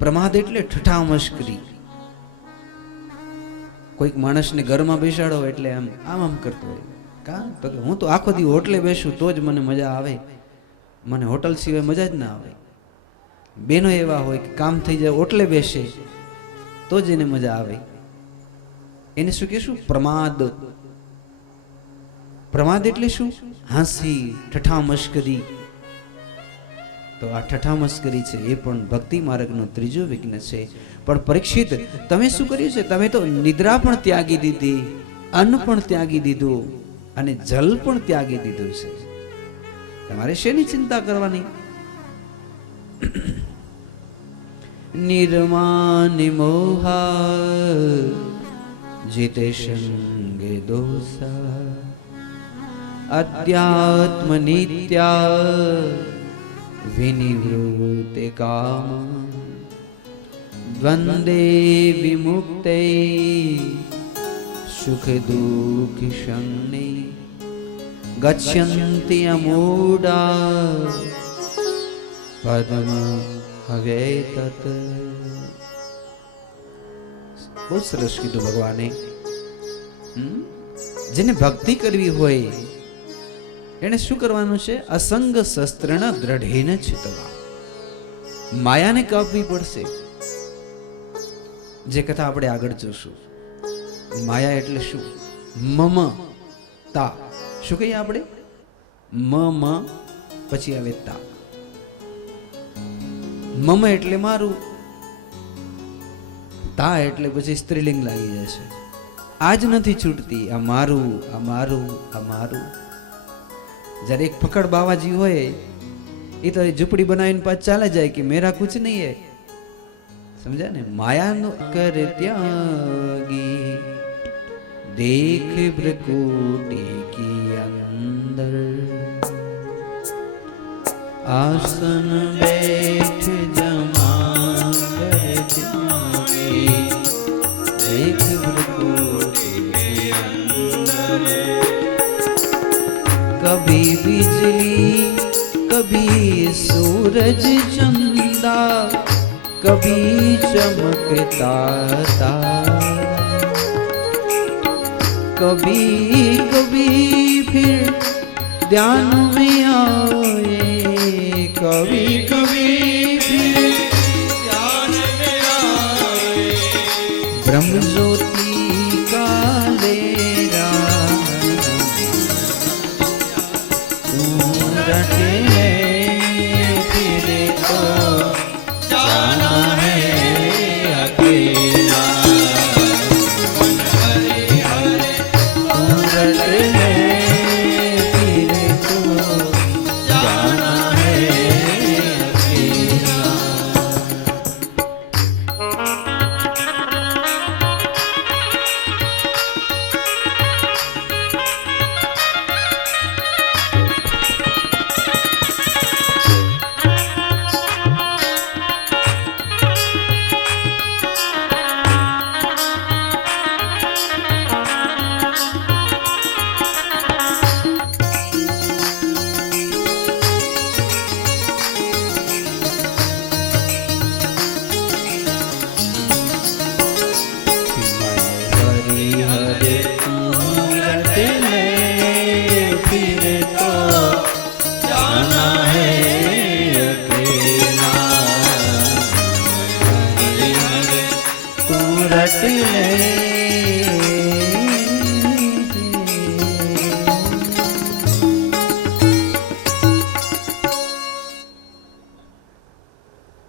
પ્રમાદ એટલે ઠઠા મશ્કરી. કોઈક માણસને ઘરમાં બેસાડો એટલે આમ આમ કરતો હોય, કા તો કે હું તો આખો દી હોટલે બેસું તો જ મને મજા આવે, મને હોટલ સિવાય મજા જ ના આવે. બેનો એવા હોય કે કામ થઈ જાય હોટલે બેસે તો જ એને મજા આવે. એને શું કહેશું? પ્રમાદ. પ્રમાદ એટલે શું? હાંસી, ઠઠા મશ્કરી. તો આ ઠઠા મશ્કરી છે એ પણ ભક્તિ માર્ગનો ત્રીજો વિઘ્ન છે. પણ પરીક્ષિત, તમે શું કર્યું છે? તમે તો નિદ્રા પણ ત્યાગી દીધી, અન્ન પણ ત્યાગી દીધું અને જલ પણ ત્યાગી દીધું છે. તમારે શેની ચિંતા કરવાની? નિર્માન મોહા જીતે સંગે દોષા અધ્યાત્મ નિત્યા વિનિવૃતે કામ દ્વંદે વિમુક્તે સુખ દુઃખ સંને ગચ્છન્તિ અમૂઢા પદ્મ હવે તત. બહુ સરસ કીધું ભગવાને. જેને ભક્તિ કરવી હોય એને શું કરવાનું છે? અસંગ શસ્ત્રના દ્રઢેન ચિતવા. માયાને કાપવી પડશે. જે કથા આપણે આગળ જોશું. માયા એટલે શું? મમ તા. શું કહીએ આપણે? મ પછી આવે તા. મમ એટલે મારું, તા એટલે પછી સ્ત્રીલિંગ લાગી જાય છે. આ જ નથી છૂટતી. આ મારું, આ મારું, આ મારું. જ્યારે એક ફકડ બાવાજી હોય એ તો ઝૂંપડી બનાવીને પાછ ચાલે જાય કે મેરા કુછ નહીં હે. સમજ્યા ને? માયાનો કર ત્યાગી દેખ ભ્રકુટી કી અંદર આસન બેઠ જમા કર ત્યાગી દેખ ભ્રકુટી કી અંદર. कभी बिजली कभी सूरज चंदा कभी चमकता तारा कभी कभी फिर ध्यान में आए कभी कभी फिर ध्यान में आए ब्रह्म ज्योति का लेरा फिरे तो जाना है अकेला फिरे तो जाना है अकेला.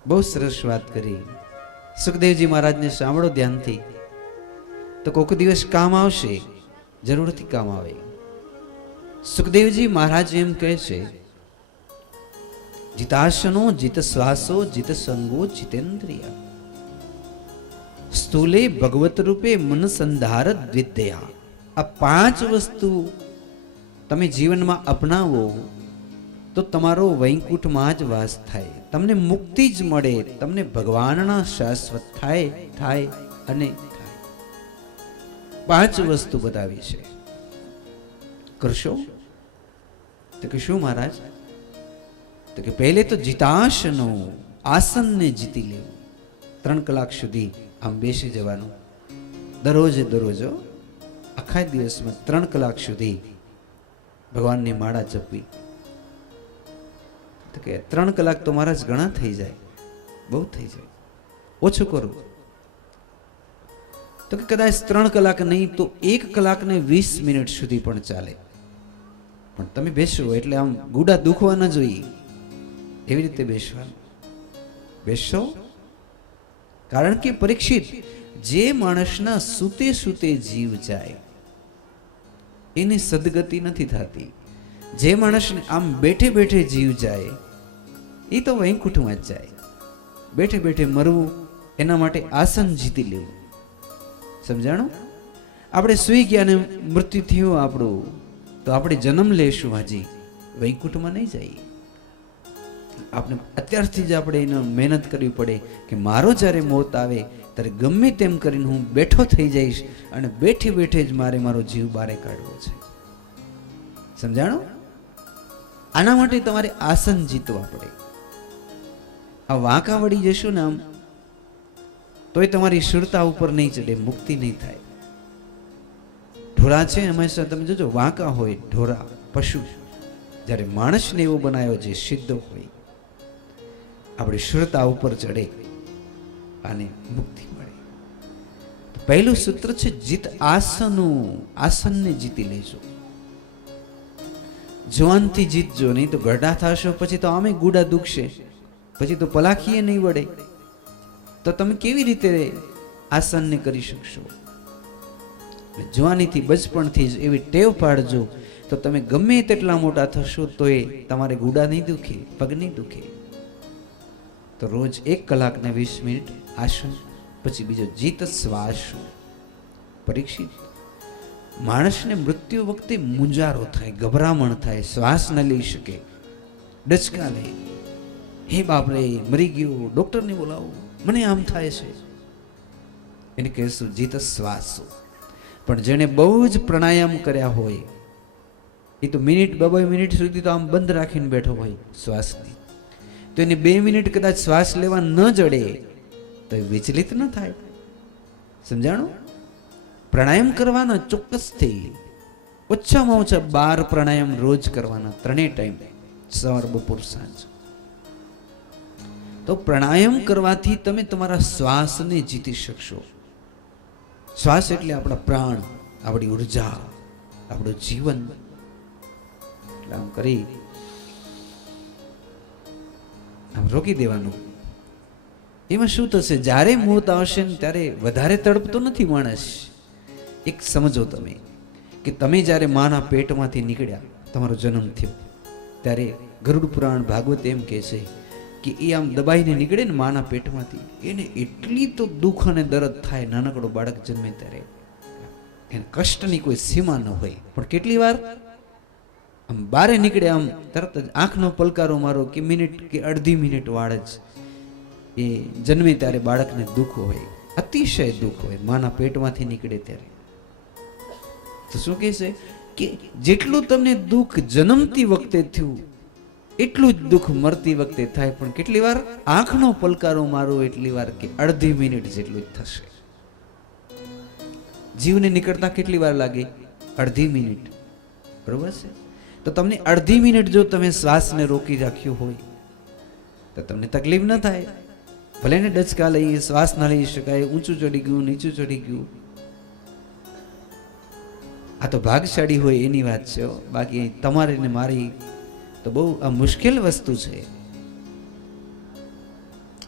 બહુ સરસ વાત કરી સુખદેવજી મહારાજને. સાંભળો ધ્યાનથી, તો કોઈક દિવસ કામ આવશે, જરૂરથી કામ આવે. સુખદેવજી મહારાજ એમ કહે છે, જીતાસનો જીત શ્વાસો જીત સંગો જીતેન્દ્રિય સ્થૂલે ભગવત રૂપે મન સંધાર દ્વિદ્યા. આ 5 વસ્તુ તમે જીવનમાં અપનાવો તો તમારો વૈકુંઠમાં જ વાસ થાય, તમને મુક્તિ જ મળે, તમને ભગવાનના શાશ્વત થાય અને થાય. 5 વસ્તુ બતાવી છે. કરશો? તો કે શું મહારાજ? તો કે પહેલે તો જીતાશનો, આસનને જીતી લેવું. 3 કલાક સુધી આમ બેસી જવાનું. દરરોજે આખા દિવસમાં 3 કલાક સુધી ભગવાનની માળા જપવી. તો કે 3 કલાક તો મહારાજ ઘણા થઈ જાય, બહુ થઈ જાય, ઓછું કરું. તો કે કદાચ 3 કલાક નહીં તો 1 કલાક ને 20 મિનિટ સુધી પણ ચાલે. પણ તમે બેસો એટલે આમ ગુડા દુખવા ન જોઈએ, એવી રીતે બેસવાનું. બેસો. કારણ કે પરીક્ષિત, જે માણસના સૂતે સૂતે જીવ જાય એની સદગતિ નથી થતી. જે માણસને આમ બેઠે બેઠે જીવ જાય એ તો વૈકુંઠમાં જ જાય. બેઠે બેઠે મરવું, એના માટે આસન જીતી લેવું. સમજાણું? આપણે સુઈ ગયા ને મૃત્યુ થયું આપણું, તો આપણે જન્મ લેશું, હાજી વૈકુંઠમાં નહીં જઈએ. આપણે અત્યારથી જ આપણે એને મહેનત કરવી પડે કે મારો જ્યારે મોત આવે ત્યારે ગમે તેમ કરીને હું બેઠો થઈ જઈશ અને બેઠે બેઠે જ મારો જીવ બારે કાઢવો છે. સમજાણું? આના માટે તમારે આસન જીતવા પડે. આ વાંકા વળી જશું ને આમ તોય તમારી શુરતા ઉપર નહીં ચડે, મુક્તિ નહીં થાય. ઢોરા છે હંમેશા તમે જોજો વાંકા હોય, ઢોરા પશુ. જ્યારે માણસને એવો બનાવ્યો જે સિદ્ધ હોય, આપણી શુરતા ઉપર ચડે અને મુક્તિ મળે. પહેલું સૂત્ર છે જીત આસનું. આસનને જીતી લેજો. જવાનથી જીતજો, નહીં તો ગઢા થશો પછી તો આમે ગુડા દુખશે, પછી તો પલાખીએ નહીં વળે. તો તમે કેવી રીતે આસનને કરી શકશો? જવાનીથી બચપણથી જ એવી ટેવ પાડજો, તો તમે ગમે તેટલા મોટા થશો તો એ તમારે ગુડા નહીં દુખે, પગ નહીં દુખે. તો રોજ 1 કલાક ને 20 મિનિટ આસન, પછી બીજો જીત શ્વાસ. પરીક્ષિત, માણસને મૃત્યુ વખતે મૂંઝારો થાય, ગભરામણ થાય, શ્વાસ ન લઈ શકે, ડચકા લે. હે બાપરે, મરી ગયો, ડોક્ટરને બોલાવો, મને આમ થાય છે. એને કહેશું જીત શ્વાસ. પણ જેણે બહુ જ પ્રાણાયામ કર્યા હોય એ તો મિનિટ 2 મિનિટ સુધી તો આમ બંધ રાખીને બેઠો હોય શ્વાસની, તો એને 2 મિનિટ કદાચ શ્વાસ લેવા ન જડે તો એ વિચલિત ન થાય. સમજાણું? પ્રાણાયામ કરવાના ચોક્કસથી. ઓછામાં ઓછા 12 પ્રાણાયામ રોજ કરવાના, 3 ટાઈમ, સવાર, બપોર, સાંજ. તો પ્રાણાયામ કરવાથી તમે તમારા શ્વાસને જીતી શકશો. શ્વાસ એટલે આપણા પ્રાણ, આપણી ઉર્જા, આપણું જીવન. આમ કરી આમ રોકી દેવાનું. એમાં શું થશે? જ્યારે મોત આવશે ને ત્યારે વધારે તડપતો નથી માણસ. એક સમજો તમે કે તમે જ્યારે માના પેટમાંથી નીકળ્યા, તમારો જન્મ થયો, ત્યારે ગરુડ પુરાણ, ભાગવત એમ કહે છે કે એ આમ દબાઈને નીકળે ને માના પેટમાંથી, એને એટલી તો દુઃખ અને દર્દ થાય. નાનકડો બાળક જન્મે ત્યારે એને કષ્ટની કોઈ સીમા ન હોય. પણ કેટલી વાર આમ બારે નીકળે, આમ તરત જ આંખનો પલકારો મારો કે મિનિટ કે અડધી મિનિટ વાળ જ એ જન્મે ત્યારે બાળકને દુઃખ હોય, અતિશય દુઃખ હોય માના પેટમાંથી નીકળે ત્યારે. તો શું કહે છે કે જેટલું તમને દુઃખ જન્મતી વખતે થયું એટલું જ દુઃખ મરતી વખતે થાય. પણ કેટલી વાર આંખનો પલકારો મારો એટલી વાર કે અડધી મિનિટ જેટલું જ થશે. જીવને નીકળતા કેટલી વાર લાગે? અડધી મિનિટ. બરોબર છે? તો તમને અડધી મિનિટ જો તમે શ્વાસને રોકી રાખ્યો હોય તો તમને તકલીફ ન થાય. ભલે ને ડચકા લઈએ, શ્વાસ ના લઈ શકાય, ઊંચું ચડી ગયું, નીચું ચડી ગયું. આ તો ભાગશાળી હોય એની વાત છે, બાકી તમારે ને મારી તો બહુ આ મુશ્કેલ વસ્તુ છે.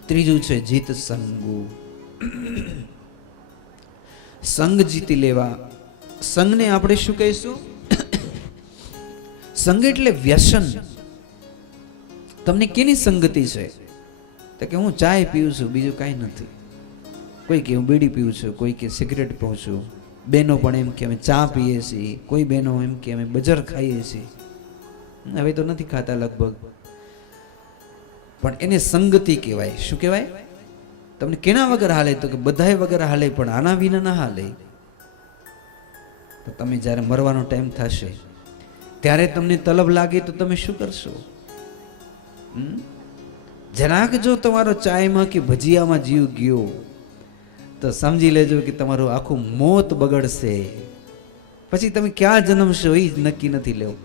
ત્રીજું છે જીત સંગુ. સંગ જીતી લેવા. સંગને આપણે શું કહીશું? સંગ એટલે વ્યસન. તમને કેની સંગતિ છે? તો કે હું ચાય પીઉં છું, બીજું કાંઈ નથી. કોઈ કે હું બીડી પીઉં છું, કોઈ કે સિગરેટ પીઉં છું. બહેનો પણ એમ કે અમે ચા પીએ છીએ, કોઈ બહેનો એમ કે અમે બજર ખાઈએ છીએ. હવે તો નથી ખાતા લગભગ, પણ એને સંગતિ કહેવાય. શું કહેવાય? તમને કેના વગર હાલે? તો કે બધાય વગર હાલે, પણ આના વિના ના હાલે. તો તમે જ્યારે મરવાનો ટાઈમ થશે ત્યારે તમને તલબ લાગે તો તમે શું કરશો? જરાક જો તમારો ચાયમાં કે ભજીયામાં જીવ ગયો તો સમજી લેજો કે તમારું આખું મોત બગડશે. પછી તમે ક્યાં જન્મશો એ જ નક્કી નથી લેવું.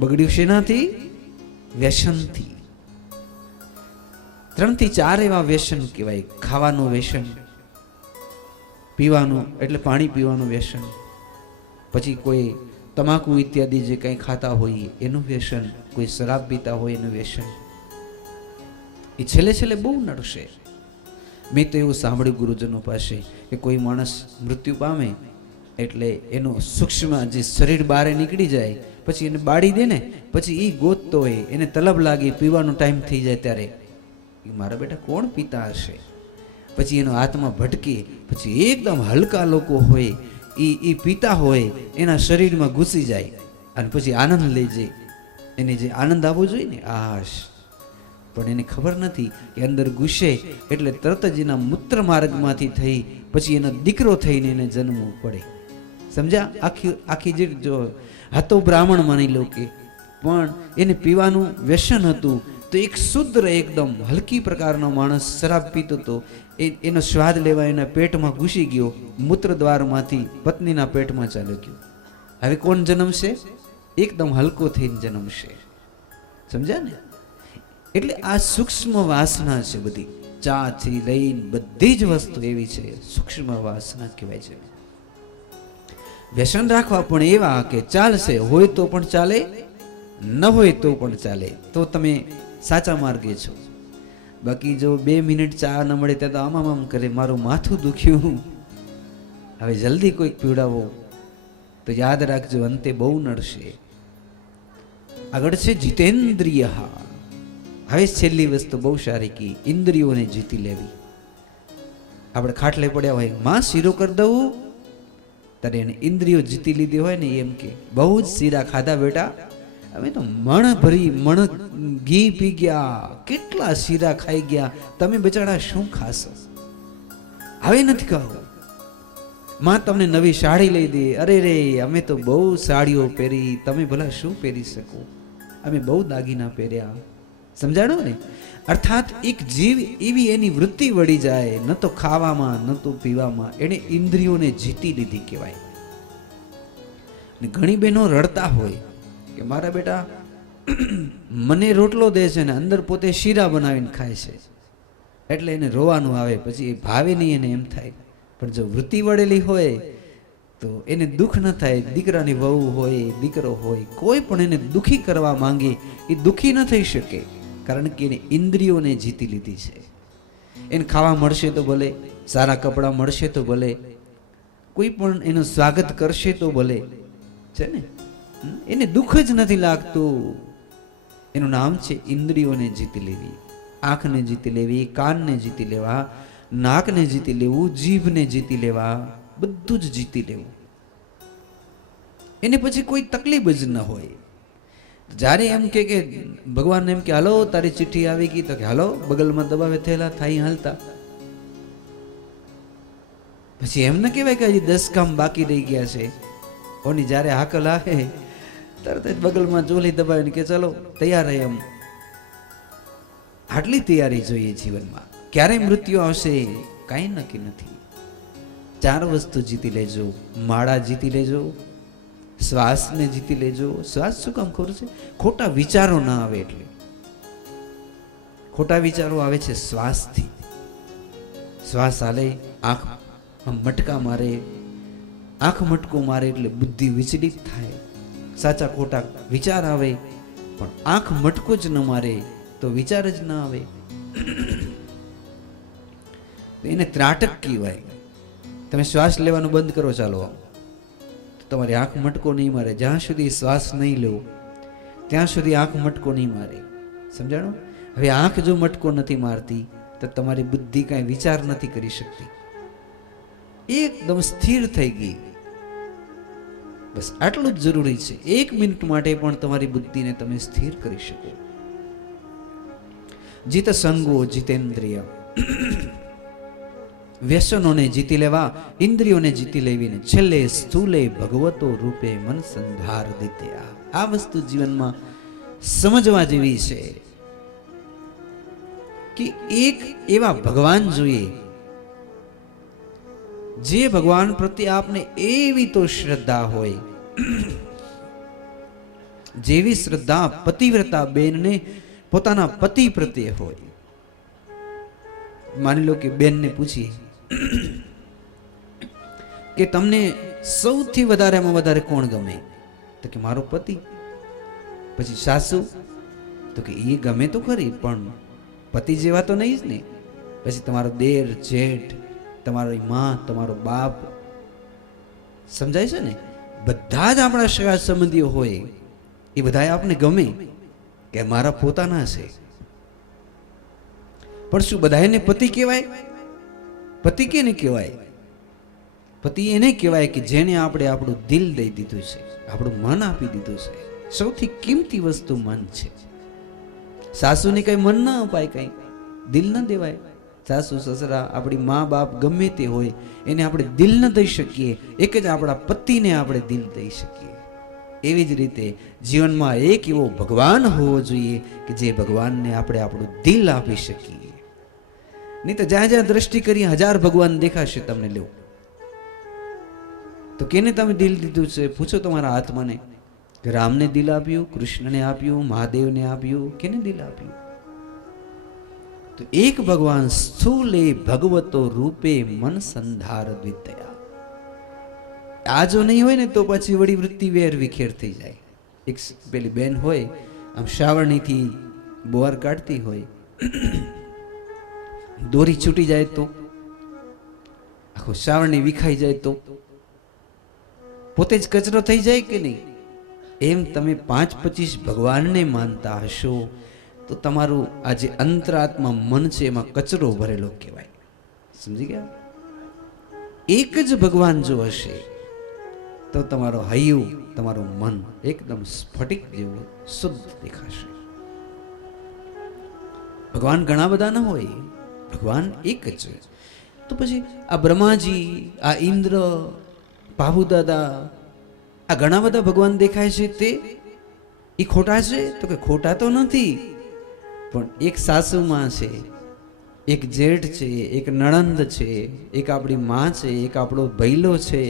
બગડ્યું શેનાથી? વ્યસનથી. 3 થી 4 એવા વ્યસન કહેવાય. ખાવાનું વ્યસન, પીવાનું એટલે પાણી પીવાનું વ્યસન, પછી કોઈ તમાકુ ઇત્યાદિ જે કંઈ ખાતા હોય એનું વ્યસન, કોઈ શરાબ પીતા હોય એનું વ્યસન. એ છેલ્લે છેલ્લે બહુ નડશે. મેં તો એવું સાંભળ્યું ગુરુજનો પાસે કે કોઈ માણસ મૃત્યુ પામે એટલે એનું સૂક્ષ્મ જે શરીર બહાર નીકળી જાય, પછી એને બાળી દે ને, પછી એ ગોતતો હોય, એને તલબ લાગી, પીવાનો ટાઈમ થઈ જાય ત્યારે મારા બેટા કોણ પીતા હશે? પછી એનો આત્મા ભટકે, પછી એકદમ હલકા લોકો હોય એ પીતા હોય એના શરીરમાં ઘૂસી જાય અને પછી આનંદ લઈ જાય. એને જે આનંદ આવવો જોઈએ ને, આશ, પણ એને ખબર નથી કે અંદર ઘૂસે એટલે તરત જ એના મૂત્ર માર્ગમાંથી થઈ પછી એનો દીકરો થઈને એને જન્મવું પડે. સમજ્યા? આખી જે જો હતો બ્રાહ્મણ માની લો કે, પણ એને પીવાનું વ્યસન હતું, તો એક શુદ્ર એકદમ હલકી પ્રકારનો માણસ શરાબ પીતો હતો, એનો સ્વાદ લેવા એના પેટમાં ઘૂસી ગયો, મૂત્ર દ્વારમાંથી પત્નીના પેટમાં ચાલ્યો ગયો. હવે કોણ જન્મશે? એકદમ હલકો થઈને જન્મશે. સમજ્યા ને? એટલે આ સૂક્ષ્મ વાસના છે બધી. ચા થી લઈને બધી જ વસ્તુ એવી છે, સૂક્ષ્મ વાસના કહેવાય છે. વ્યસન રાખવા પણ એવા કે ચાલશે, હોય તો પણ ચાલે, ન હોય તો પણ ચાલે, તો તમે સાચા માર્ગે છો. બાકી જો 2 મિનિટ ચા ન મળે ત્યાં તો આમ કરે, મારું માથું દુખ્યું, હવે જલ્દી કોઈક પીવડાવો, તો યાદ રાખજો અંતે બહુ નડશે. આગળ છે જીતેન્દ્રિય. હવે છેલ્લી વસ્તુ બહુ સારી કી, ઇન્દ્રિયોને જીતી લેવી. આપણે ખાટલે પડ્યા હોય, માં શીરો કરી દઉં, ત્યારે એને ઇન્દ્રિયો જીતી લીધી હોય ને, એમ કે બહુ જ શીરા ખાધા બેટા, અમે તો મણ ઘી પી ગયા, કેટલા શીરા ખાઈ ગયા, તમે બચાડા શું ખાશો? હવે નથી કહો. માં તમને નવી સાડી લઈ દે, અરે રે અમે તો બહુ સાડીઓ પહેરી, તમે ભલા શું પહેરી શકો, અમે બહુ દાગીના પહેર્યા. સમજાણો ને? અર્થાત એક જીવ એવી એની વૃત્તિ વળી જાય, ન તો ખાવામાં ન તો પીવામાં, એને ઇન્દ્રિયોને જીતી લીધી કહેવાય. ઘણી બહેનો રડતા હોય કે મારા બેટા મને રોટલો દે છે ને અંદર પોતે શીરા બનાવીને ખાય છે, એટલે એને રોવાનું આવે, પછી એ ભાવે નહીં, એને એમ થાય. પણ જો વૃત્તિ વળેલી હોય તો એને દુઃખ ન થાય. દીકરાની વહુ હોય, દીકરો હોય, કોઈ પણ એને દુઃખી કરવા માંગે એ દુઃખી ન થઈ શકે, કારણ કે એને ઇન્દ્રિયોને જીતી લીધી છે. એને ખાવા મળશે તો ભલે, સારા કપડાં મળશે તો ભલે, કોઈ પણ એનું સ્વાગત કરશે તો ભલે, છે ને, એને દુઃખ જ નથી લાગતું. એનું નામ છે ઇન્દ્રિયોને જીતી લેવી. આંખને જીતી લેવી, કાનને જીતી લેવા, નાકને જીતી લેવું, જીભને જીતી લેવા, બધું જ જીતી લેવું. એને પછી કોઈ તકલીફ જ ન હોય. જ્યારે એમ કે ભગવાન એમ કે હાલો તારી ચિઠ્ઠી આવી ગઈ, તો કે હાલો બગલમાં દબાવે થયેલા થાય હાલતા. પછી એમ ન કહેવાય કે હજી 10 કામ બાકી રહી ગયા છે. ઓની જ્યારે હાકલ આવે તરત જ બગલમાં ચોલી દબાવીને કે ચલો તૈયાર રહે. એમ આટલી તૈયારી જોઈએ જીવનમાં. ક્યારે મૃત્યુ આવશે કાંઈ નક્કી નથી. 4 વસ્તુ જીતી લેજો. માળા જીતી લેજો, શ્વાસને જીતી લેજો. શ્વાસ શું કામ ખબર છે? ખોટા વિચારો ના આવે એટલે. ખોટા વિચારો આવે છે શ્વાસથી. શ્વાસ હાલે, આંખ મટકા મારે, આંખ મટકો મારે એટલે બુદ્ધિ વિચલિત થાય, સાચા ખોટા વિચાર આવે. પણ આંખ મટકો જ ન મારે તો વિચાર જ ના આવે. એને ત્રાટક કહેવાય. તમે શ્વાસ લેવાનું બંધ કરો ચાલો, તમારી આંખ મટકો નહીં મારે. જ્યાં સુધી શ્વાસ નહીં લો ત્યાં સુધી આંખ મટકો નહીં મારે. સમજાણું? હવે આંખ જો મટકો નથી મારતી તો તમારી બુદ્ધિ કાંઈ વિચાર નથી કરી શકતી, એકદમ સ્થિર થઈ ગઈ. બસ આટલું જ જરૂરી છે. 1 મિનિટ માટે પણ તમારી બુદ્ધિને તમે સ્થિર કરી શકો. જીત સંગો જીતેન્દ્રિય. વ્યસનોને જીતી લેવા, ઇન્દ્રિયોને જીતી લેવીને છેલ્લે સ્થૂલે ભગવતો રૂપે મન સંધાર દિત્યા. આ વસ્તુ જીવનમાં સમજવા જેવી છે કે એક એવા ભગવાન જોઈએ જે ભગવાન પ્રત્યે આપને એવી તો શ્રદ્ધા હોય જેવી શ્રદ્ધા પતિવ્રતા બેનને પોતાના પતિ પ્રત્યે હોય. માની લો કે બેનને પૂછીએ કે તમને સૌથી વધારેમાં વધારે કોણ ગમે? તો કે મારો પતિ. પછી સાસુ? તો કે એ ગમે તો ખરી પણ પતિ જેવા તો નહીં જ ને. પછી તમારો દેર, જેઠ, તમારી માં, તમારો બાપ. સમજાય છે ને? બધા જ આપણા સગા સંબંધીઓ હોય એ બધા આપને ગમે કે મારા પોતાના છે. પણ શું બધા એને પતિ કહેવાય? પતિ કેને કહેવાય? પતિ એને કહેવાય કે જેને આપણે આપણું દિલ દઈ દીધું છે, આપણું મન આપી દીધું છે. સૌથી કિંમતી વસ્તુ મન છે. સાસુને કઈ મન ના અપાય, કઈ દિલ ન દેવાય. સાસુ સસરા, આપણી મા બાપ ગમે તે હોય એને આપણે દિલ ન દઈ શકીએ, એક જ આપણા પતિને આપણે દિલ દઈ શકીએ. એવી જ રીતે જીવનમાં એક એવો ભગવાન હોવો જોઈએ કે જે ભગવાનને આપણે આપણું દિલ આપી શકીએ. નહીં તો જ્યાં જ્યાં દ્રષ્ટિ કરી 1000 ભગવાન દેખાશે તમને. લો તો કેને તમે દિલ દીધું છે? પૂછો તમારા આત્માને. રામને દિલ આપ્યું, કૃષ્ણને આપ્યું, મહાદેવને આપ્યું, કેને દિલ આપ્યું? તો એક ભગવાન સ્થૂલે ભગવતો રૂપે મન સંધાર દ્વિતયા. આ જો નહીં હોય ને તો પછી વળી વૃત્તિ વેર વિખેર થઈ જાય. એક પેલી બેન હોય આમ શ્રાવણીથી બોર કાઢતી હોય, દોરી છૂટી જાય તો, આખો શ્રાવણી વિખાઈ જાય તો પોતે જ કચરો થઈ જાય કે નહીં? એમ તમે 5-25 ભગવાનને માનતા હશો તો તમારું આ જે અંતરાત્મા મન છે એમાં કચરો ભરેલો કહેવાય. સમજી ગયા? એક જ ભગવાન જો હશે તો તમારો હૈયું, તમારું મન એકદમ સ્ફટિક જેવું શુદ્ધ દેખાશે. ભગવાન ઘણા બધા ન હોય, ભગવાન એક જ હોય. તો પછી આ બ્રહ્માજી, આ ઇન્દ્ર, બાબુ દાદા, આ ઘણા બધા ભગવાન દેખાય છે તે એ ખોટા છે? તો કે ખોટા તો નથી, પણ એક સાસુમાં છે, એક જેઠ છે, એક નણંદ છે, એક આપણી માં છે, એક આપણો ભૈલો છે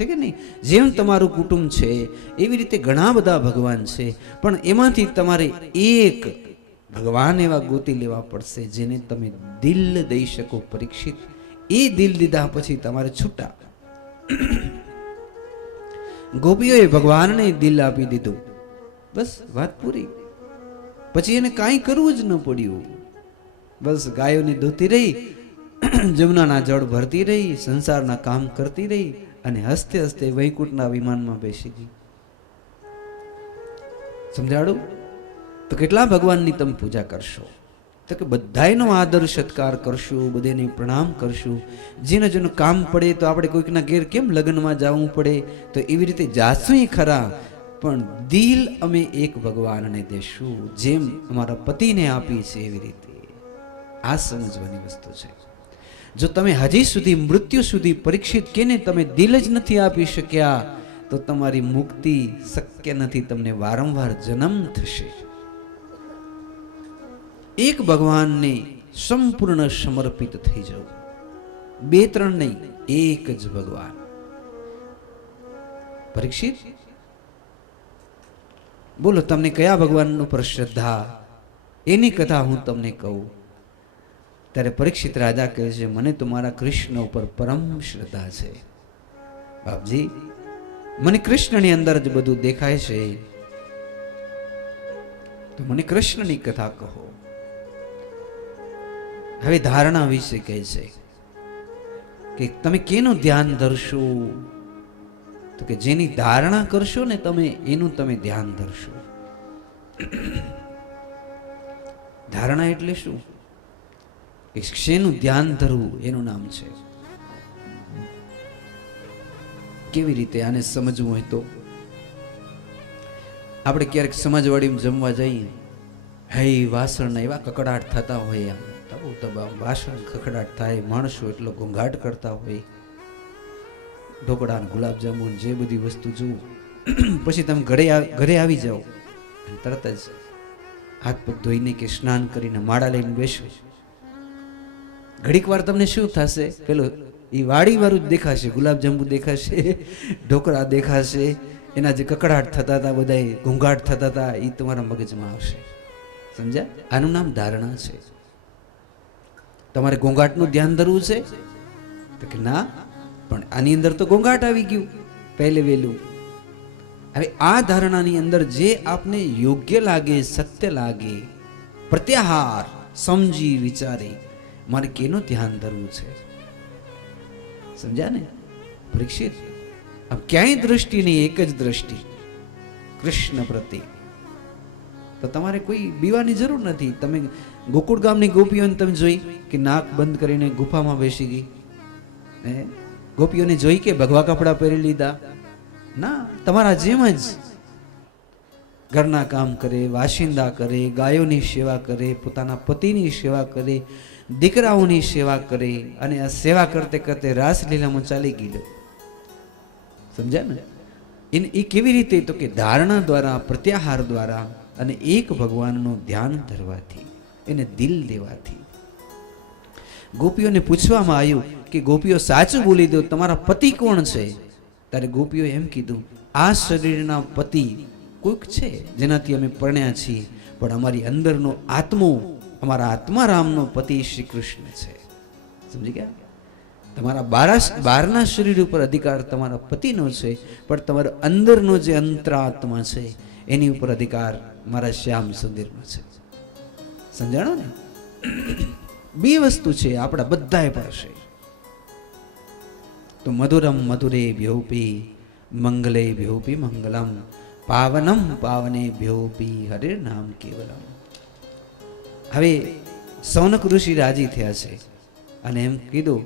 કે નહીં? જેમ તમારું કુટુંબ છે એવી રીતે ઘણા બધા ભગવાન છે. પણ એમાંથી તમારે એક ભગવાન એવા ગોતી લેવા પડશે જેને તમે દિલ દઈ શકો. પરીક્ષિત, એ દિલ દીધા પછી તમારે છૂટા. ગોપીઓએ ભગવાનને દિલ આપી દીધું, બસ વાત પૂરી. પછી એને કાંઈ કરવું જ ન પડ્યું. બસ ગાયોને દોતી રહી, જમનાના જળ ભરતી રહી, સંસારના કામ કરતી રહી અને હસતે હસતે વૈકુંઠના વિમાનમાં બેસી ગઈ. સમજાડું? તો કેટલા ભગવાનની તમે પૂજા કરશો? તો કે બધાયનો આદર સત્કાર કરશું, બધાને પ્રણામ કરશું. જેને જેનું કામ પડે તો આપણે કોઈકના ઘેર કેમ લગ્નમાં જવું પડે તો એવી રીતે જાશું ખરા, પણ દિલ અમે એક ભગવાનને દેશું જેમ અમારા પતિને આપી છે એવી રીતે. આ સમજવાની વસ્તુ છે. જો તમે હજી સુધી મૃત્યુ સુધી પરીક્ષિત કેને તમે દિલ જ નથી આપી શક્યા તો તમારી મુક્તિ શક્ય નથી. તમને વારંવાર જન્મ થશે. એક ભગવાનને સંપૂર્ણ સમર્પિત થઈ જવું, 2-3 નહીં, એક જ ભગવાન. પરીક્ષિત, બોલો તમને કયા ભગવાન ઉપર શ્રદ્ધા? એની કથા હું તમને કહું. ત્યારે પરીક્ષિત રાજા કહે છે, મને તમારા કૃષ્ણ ઉપર પરમ શ્રદ્ધા છે બાપજી. મને કૃષ્ણની અંદર જ બધું દેખાય છે, તો મને કૃષ્ણની કથા કહો. હવે ધારણા વિશે કહે છે કે તમે કેનું ધ્યાન ધરશો? તો કે જેની ધારણા કરશો ને તમે એનું તમે ધ્યાન ધરશો. ધારણા એટલે શું? શેનું ધ્યાન ધરવું એનું નામ છે. કેવી રીતે આને સમજવું હોય તો આપણે ક્યારેક સમાજવાડીમાં જમવા જઈએ, હે વાસણના એવા કકડાટ થતા હોય, તબા વાસણ ખખડાટ થાય, માણસો એટલો ઘોંઘાટ કરતા હોય, ઢોકળા ને ગુલાબજાંબુ જે બધી વસ્તુ જોવું, પછી તમે ઘરે આવી જાઓ અને તરત જ હાથ પગ ધોઈને કે સ્નાન કરીને માળા લઈને બેસો, ઘડીક વાર તમને શું થશે, પેલો એ વાડી વાળું જ દેખાશે, ગુલાબજાંબુ દેખાશે, ઢોકળા દેખાશે, એના જે કકડાટ થતા હતા, બધા ઘોંઘાટ થતા હતા, એ તમારા મગજમાં આવશે. સમજ્યા? આનું નામ ધારણા છે. તમારે ઘોંઘાટનું ધ્યાન ધરવું છે તો કે ના, પણ આની અંદર તો ઘોંઘાટ આવી ગયું પહેલે વહેલું. હવે આ ધારણાની અંદર જે આપને યોગ્ય લાગે, સત્ય લાગે, પ્રત્યાહાર સમજી વિચારે મારે કેનું ધ્યાન ધરવું છે. સમજ્યા ને પરીક્ષિત? अब ક્યાંય દ્રષ્ટિ નહીં, એક જ દ્રષ્ટિ કૃષ્ણ પ્રત્યે. તો તમારે કોઈ બીવાની જરૂર નથી. તમે ગોકુળ ગામની ગોપીઓને તમે જોઈ કે નાક બંધ કરીને ગુફામાં બેસી ગઈ? ગોપીઓને જોઈ કે ભગવા કપડા પહેરી લીધા? ના, તમારા જેમ જ ઘરના કામ કરે, વાસિંદા કરે, ગાયોની સેવા કરે, પોતાના પતિની સેવા કરે, દીકરાઓની સેવા કરે, અને આ સેવા કરતે કરતે રાસલીલામાં ચાલી ગયેલો. સમજ્યા ને? એ કેવી રીતે? તો કે ધારણા દ્વારા, પ્રત્યાહાર દ્વારા, અને એક ભગવાનનું ધ્યાન ધરવાથી, એને દિલ દેવાથી. ગોપીઓને પૂછવામાં આવ્યું કે ગોપીઓ સાચું બોલી દો, તમારા પતિ કોણ છે? ત્યારે ગોપીઓ એમ કીધું, આ શરીરના પતિ કોઈક છે જેનાથી અમે પરણ્યા છીએ, પણ અમારી અંદરનો આત્મો, અમારા આત્મારામનો પતિ શ્રી કૃષ્ણ છે. સમજી ગયા? તમારા બહારના શરીર ઉપર અધિકાર તમારા પતિનો છે, પણ તમારો અંદરનો જે અંતરાત્મા છે એની ઉપર અધિકાર મારા શ્યામ સુંદરનો છે. સમજાણો ને? બે વસ્તુ છે આપણા બધાએ પાસે. તો મધુરમ મધુરે ભ્યોપી મંગલે ભ્યોપી મંગલમ, પાવનમ પાવને ભ્યોપી હરે નામ કેવલમ. હવે સૌનક ઋષિ રાજી થયા છે અને એમ કીધું,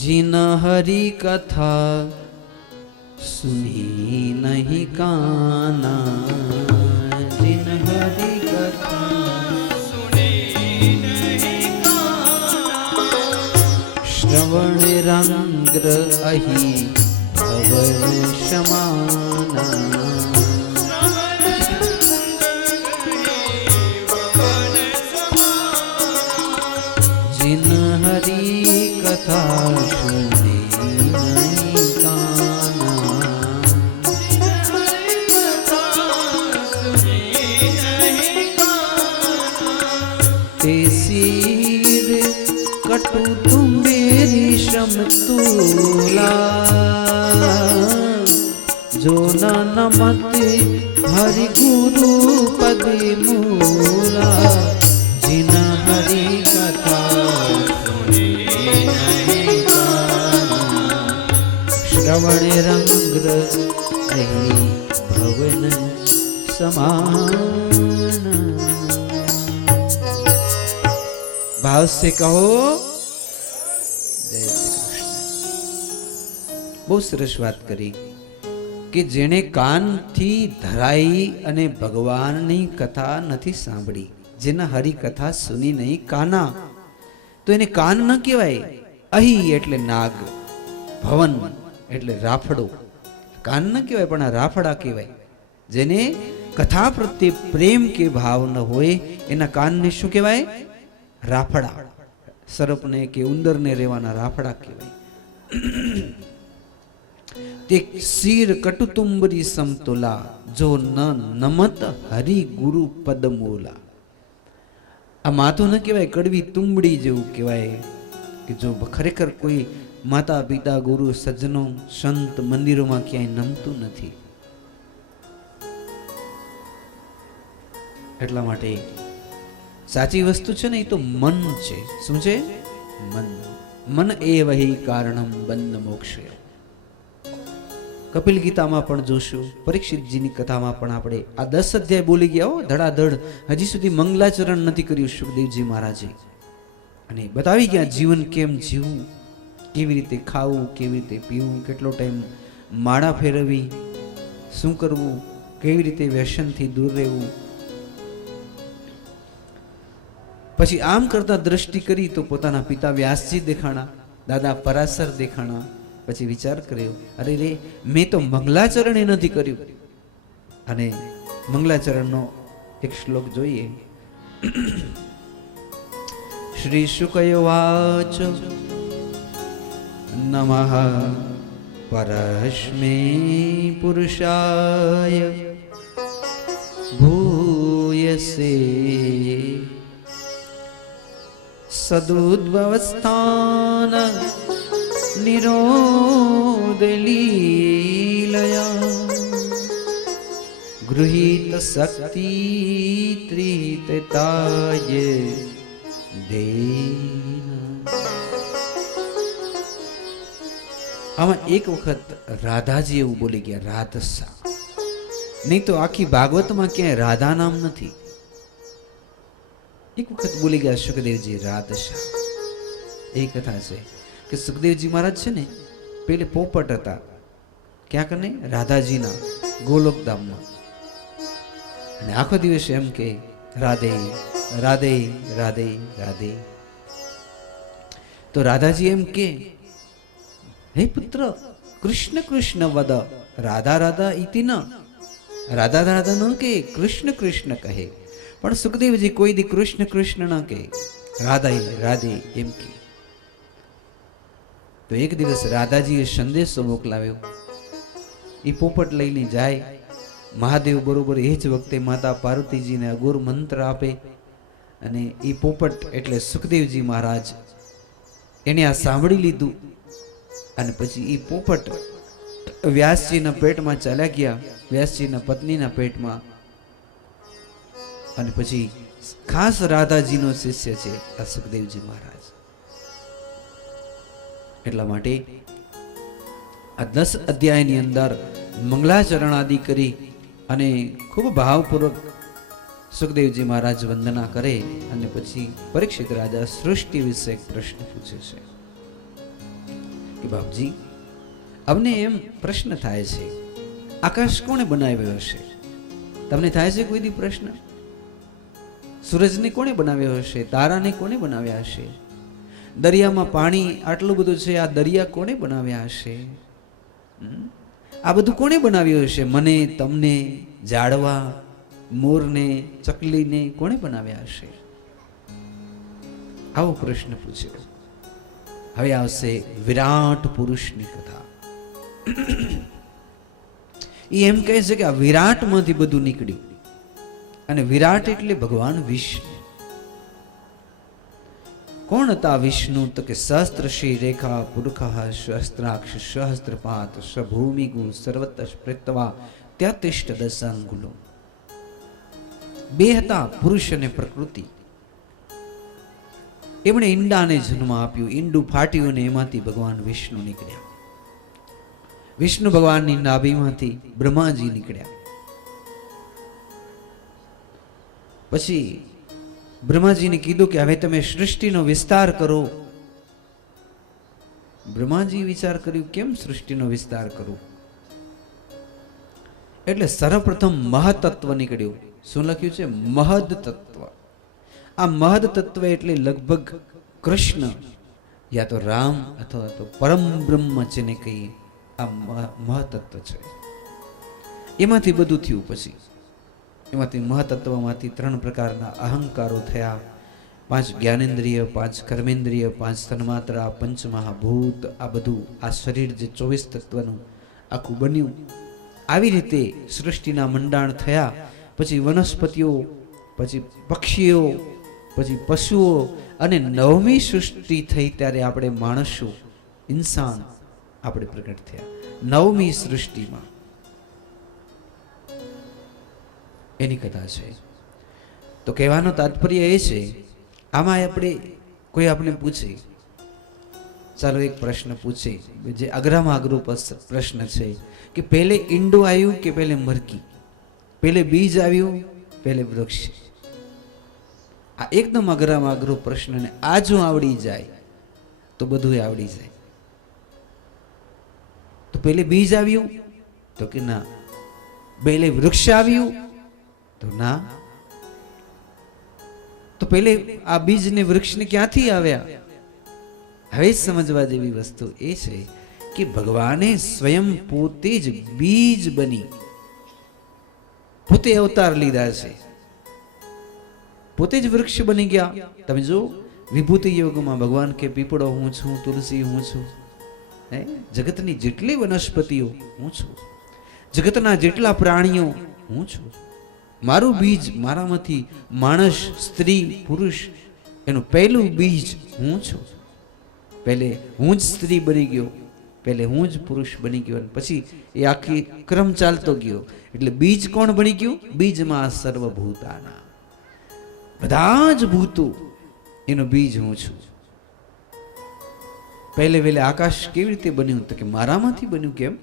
જીન હરી કથા સુની નહીં કાના, જીન હરી કથા સુની નહીં કાના, શ્રવણ રંગ્ર અહી ભવન સમાના. जिन हरि कथा सुने नहीं काना, ते सिर कटु तुम्बेरी समतुला, जो न नमत हरि गुरु पद मूला, जिन हरि श्रवण रंग्र अहि भवन समान. भाव से कहो जय श्री कृष्ण. બહુ સરસ વાત કરી કે જેણે કાનથી ધરાઈ અને ભગવાનની કથા નથી સાંભળી, જેના હરિ કથા સુની નહીં કાના, તો એને કાન ન કહેવાય. અહી એટલે નાગ, ભવન એટલે રાફડો. કાન ન કહેવાય પણ આ રાફડા કહેવાય. જેને કથા પ્રત્યે પ્રેમ કે ભાવ ન હોય એના કાનને શું કહેવાય? રાફડા. સર્પને કે ઉંદરને રહેવાના રાફડા કહેવાય. તે શિર કટુતુંબરી સમતુલા, જો ન નમત હરિ ગુરુ પદમૂલા. આ માથું ન કહેવાય, કડવી તુંબડી જેવું કહેવાય કે જો ખરેખર કોઈ માતા પિતા ગુરુ સજ્જનો સંત મંદિરોમાં ક્યાંય નમતું નથી. એટલા માટે સાચી વસ્તુ છે ને એ તો મન છે. શું છે? મન. મન એ વહી કારણમ બંધ મોક્ષ. કપિલ ગીતામાં પણ જોશું, પરીક્ષિતજીની કથામાં પણ આપણે આ 10 અધ્યાય બોલી ગયા હો ધડાધડ. હજી સુધી મંગલાચરણ નથી કર્યું સુખદેવજી મહારાજે, અને બતાવી ગયા જીવન કેમ જીવવું, કેવી રીતે ખાવું, કેવી રીતે પીવું, કેટલો ટાઈમ માળા ફેરવવી, શું કરવું, કેવી રીતે વ્યસનથી દૂર રહેવું. પછી આમ કરતા દ્રષ્ટિ કરી તો પોતાના પિતા વ્યાસજી દેખાણા, દાદા પરાશર દેખાણા. પછી વિચાર કર્યો, અરે રે, મેં તો મંગલાચરણ નથી કર્યું. અને મંગલાચરણનો એક શ્લોક જોઈએ. શ્રી શુકયોવાચ નમઃ પરસ્મે પુરુષાય ભૂયસે સદુદ્ભવસ્થાન નિરોધ લીલયા ગૃહીત શક્તિ ત્રિતતાય દેન. આમાં એક વખત રાધાજી એવું બોલી ગયા, રાધસા. નહીં તો આખી ભાગવતમાં ક્યાંય રાધા નામ નથી. એક વખત બોલી ગયા સુખદેવજી, રાધસા. એ કથા છે કે સુખદેવજી મહારાજ છે ને પેલે પોપટ હતા, ક્યાં કને? રાધાજીના ગોલોકધામમાં. અને આખો દિવસ એમ કે રાધે રાધે રાધે રાધે. તો રાધાજી એમ કે, હે પુત્ર, કૃષ્ણ કૃષ્ણ વદ, રાધા રાધા ઇતિ ન. રાધા રાધા ન કે, કૃષ્ણ કૃષ્ણ કહે. પણ સુખદેવજી કોઈ દી કૃષ્ણ કૃષ્ણ ન કહે, રાધા રાધે એમ કે. તો એક દિવસ રાધાજીએ સંદેશો મોકલાવ્યો. એ પોપટ લઈને જાય. મહાદેવ બરોબર એ જ વખતે માતા પાર્વતીજીને અઘોર મંત્ર આપે. અને એ પોપટ એટલે સુખદેવજી મહારાજ એને આ સાંભળી લીધું. અને પછી એ પોપટ વ્યાસજીના પેટમાં ચાલ્યા ગયા, વ્યાસજીના પત્નીના પેટમાં. અને પછી ખાસ રાધાજીનો શિષ્ય છે આ સુખદેવજી મહારાજ. એટલા માટે આ 10 અધ્યાયની અંદર મંગલાચરણ આદિ કરી અને ખૂબ ભાવપૂર્વક સુખદેવજી મહારાજ વંદના કરે. અને પછી પરીક્ષિત રાજા સૃષ્ટિ વિશે એક પ્રશ્ન પૂછે છે કે બાપજી, અમને એમ પ્રશ્ન થાય છે, આકાશ કોણે બનાવ્યો હશે? તમને થાય છે કોઈ દી પ્રશ્ન? સૂરજને કોણે બનાવ્યો હશે? તારાને કોણે બનાવ્યા હશે? દરિયામાં પાણી આટલું બધું છે, આ દરિયા કોણે બનાવ્યા હશે? આ બધું કોણે બનાવ્યું હશે? મને, તમને, ઝાડવા, મોરને, ચકલીને કોણે બનાવ્યા હશે? આવો પ્રશ્ન પૂછ્યો. હવે આવશે વિરાટ પુરુષની કથા. એ એમ કહે છે કે આ વિરાટમાંથી બધું નીકળ્યું. અને વિરાટ એટલે ભગવાન વિષ્ણુ. કોણ હતા વિષ્ણુ? તો કે સહસ્ત્ર શ્રી રેખા પુરુષ સહસ્ત્રાક્ષ સહસ્ત્રપાત સભૂમિગુ સર્વત સ્પૃત્વા ત્યતિષ્ઠ દશાંગુલો. બે હતા, પુરુષ અને પ્રકૃતિ. એમણે ઈંડાને જન્મ આપ્યો. ઈંડું ફાટ્યું અને એમાંથી ભગવાન વિષ્ણુ નીકળ્યા. વિષ્ણુ ભગવાનની નાભીમાંથી બ્રહ્માજી નીકળ્યા. પછી બ્રહ્માજીને કીધું કે હવે તમે સૃષ્ટિનો વિસ્તાર કરો. બ્રહ્માજી વિચાર કર્યું, કેમ સૃષ્ટિનો વિસ્તાર કરું? એટલે સર્વપ્રથમ મહતત્વ નીકળ્યું. શું લખ્યું છે? મહદ તત્વ. આ મહદ તત્વ એટલે લગભગ કૃષ્ણ યા તો રામ અથવા તો પરમ બ્રહ્મ જેને કહીએ, આ મહતત્વ છે. એમાંથી બધું થયું. પછી એમાંથી મહતત્વમાંથી 3 પ્રકારના અહંકારો થયા. 5 જ્ઞાનેન્દ્રિય, 5 કર્મેન્દ્રિય, 5 તન્માત્રા, પંચમહાભૂત. આ બધું આ શરીર જે 24 તત્વનું આખું બન્યું. આવી રીતે સૃષ્ટિના મંડાણ થયા. પછી વનસ્પતિઓ, પછી પક્ષીઓ, પછી પશુઓ, અને 9મી સૃષ્ટિ થઈ ત્યારે આપણે માણસો, ઇન્સાન આપણે પ્રગટ થયા 9મી સૃષ્ટિમાં. એની કથા છે. તો કહેવાનો તાત્પર્ય એ છે, આમાં કોઈ આપણે પૂછે, ચાલો એક પ્રશ્ન પૂછે, જે અઘરામાં અઘરો પ્રશ્ન છે કે પહેલે ઈંડું આવ્યું કે પહેલે મરકી? પહેલે બીજ આવ્યું, પહેલે વૃક્ષ? આ એકદમ અઘરામાં અઘરો પ્રશ્ન. ને આ જો આવડી જાય તો બધું આવડી જાય. તો પહેલે બીજ આવ્યું તો કે ના. પહેલે વૃક્ષ આવ્યું તો ના. તો પેલે આ બીજ ને વૃક્ષ ને ક્યાંથી આવ્યા? હવે સમજવા જેવી વસ્તુ એ છે કે ભગવાને સ્વયં પોતે જ બીજ બની પોતે અવતાર લીધા છે, પોતે જ વૃક્ષ બની ગયા. તમે જો વિભૂતિ યોગમાં ભગવાન કે પીપળો હું છું, તુલસી હું છું, જગતની જેટલી વનસ્પતિઓ હું છું, જગતના જેટલા પ્રાણીઓ હું છું. મારું બીજ, મારામાંથી માણસ, સ્ત્રી, પુરુષ, એનું પહેલું બીજ હું છું. પહેલે હું જ સ્ત્રી બની ગયો, પહેલે હું જ પુરુષ બની ગયો, પછી એ આખી ક્રમ ચાલતો ગયો. એટલે બીજ કોણ બની ગયું? બીજમાં સર્વભૂતાના, બધા જ ભૂતો એનું બીજ હું છું. પહેલે વહેલે આકાશ કેવી રીતે બન્યું? તો કે મારામાંથી બન્યું. કેમ?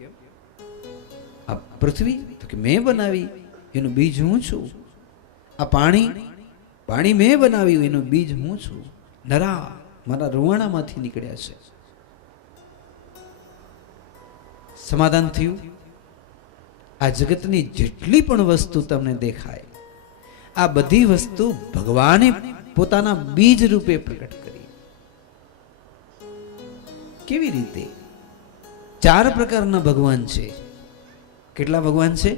આ પૃથ્વી તો કે મેં બનાવી, એનું બીજ હું છું. આ પાણી મેં બનાવ્યું, એનું બીજ હું છું. નરા મારા રૂવાણામાંથી નીકળ્યા છે. સમાધાન થયું? આ જગતની જેટલી પણ વસ્તુ તમને દેખાય, આ બધી વસ્તુ ભગવાને પોતાના બીજ રૂપે પ્રગટ કરી. કેવી રીતે? 4 પ્રકારના ભગવાન છે. કેટલા ભગવાન છે?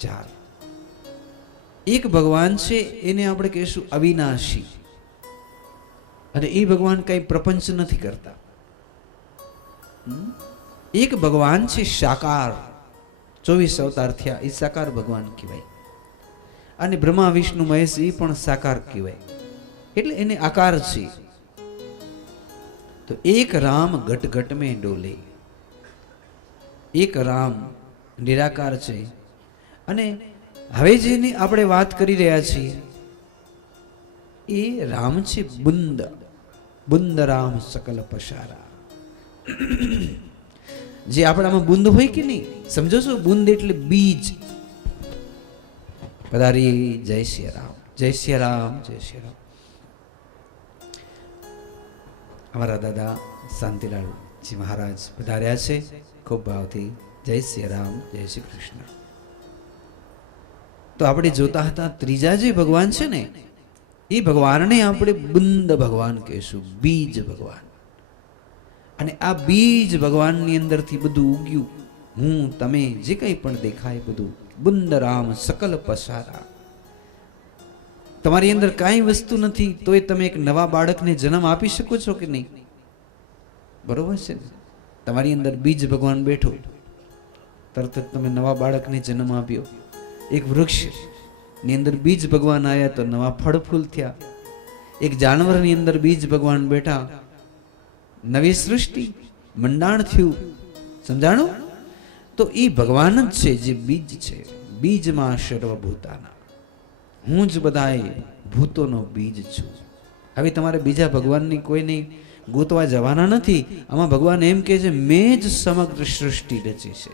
4. એક ભગવાન છે એને આપણે કહીશું અવિનાશી, અને એ ભગવાન કઈ પ્રપંચ નથી કરતા. એક ભગવાન છે સાકાર, 24 અવતાર થયા, એ સાકાર ભગવાન કહેવાય. અને બ્રહ્મા વિષ્ણુ મહેશ એ પણ સાકાર કહેવાય, એટલે એને આકાર છે. તો એક રામ ઘટ ઘટ में डोले, એક રામ નિરાકાર છે. અને હવે જેની આપણે વાત કરી રહ્યા છીએ એ રામ છે બુંદ, બુંદ રામ સકલ પસારા. જે આપણામાં બુંદ હોય કે નહીં, સમજો છો? બુંદ એટલે બીજ. પધારી, જય શ્રી રામ, જય શ્રી રામ, જય શ્રી રામ. અમારા દાદા શાંતિલાલજી મહારાજ પધાર્યા છે, ખૂબ ભાવથી જય શ્રી રામ, જય શ્રી કૃષ્ણ. તો આપણે જોતા હતા ત્રીજા જે ભગવાન છે ને, એ ભગવાનને આપણે બુંદ ભગવાન કહીશું, બીજ ભગવાન. અને આ બીજ ભગવાનની અંદરથી બધું ઉગ્યું. હું, તમે, જે કંઈ પણ દેખાય બધું બુંદ રામ સકલ પસારા. તમારી અંદર કાંઈ વસ્તુ નથી તોય તમે એક નવા બાળકને જન્મ આપી શકો છો કે નહીં? બરોબર છે ને? તમારી અંદર બીજ ભગવાન બેઠો, તરત જ તમે નવા બાળકને જન્મ આપ્યો. એક વૃક્ષ ની અંદર બીજ ભગવાન આવ્યા તો નવા ફળ ફૂલ થયા. એક જાનવરની અંદર બીજ ભગવાન બેઠા, નવી સૃષ્ટિ, મંડાણ થયું. સમજાણું? તો એ ભગવાન જ છે જે બીજ છે. બીજમાં સર્વભૂતાના, હું જ બધાય ભૂતોનો બીજ છું. હવે તમારે બીજા ભગવાનની કોઈને ગોતવા જવાના નથી. આમાં ભગવાન એમ કહે છે, મેં જ સમગ્ર સૃષ્ટિ રચી છે.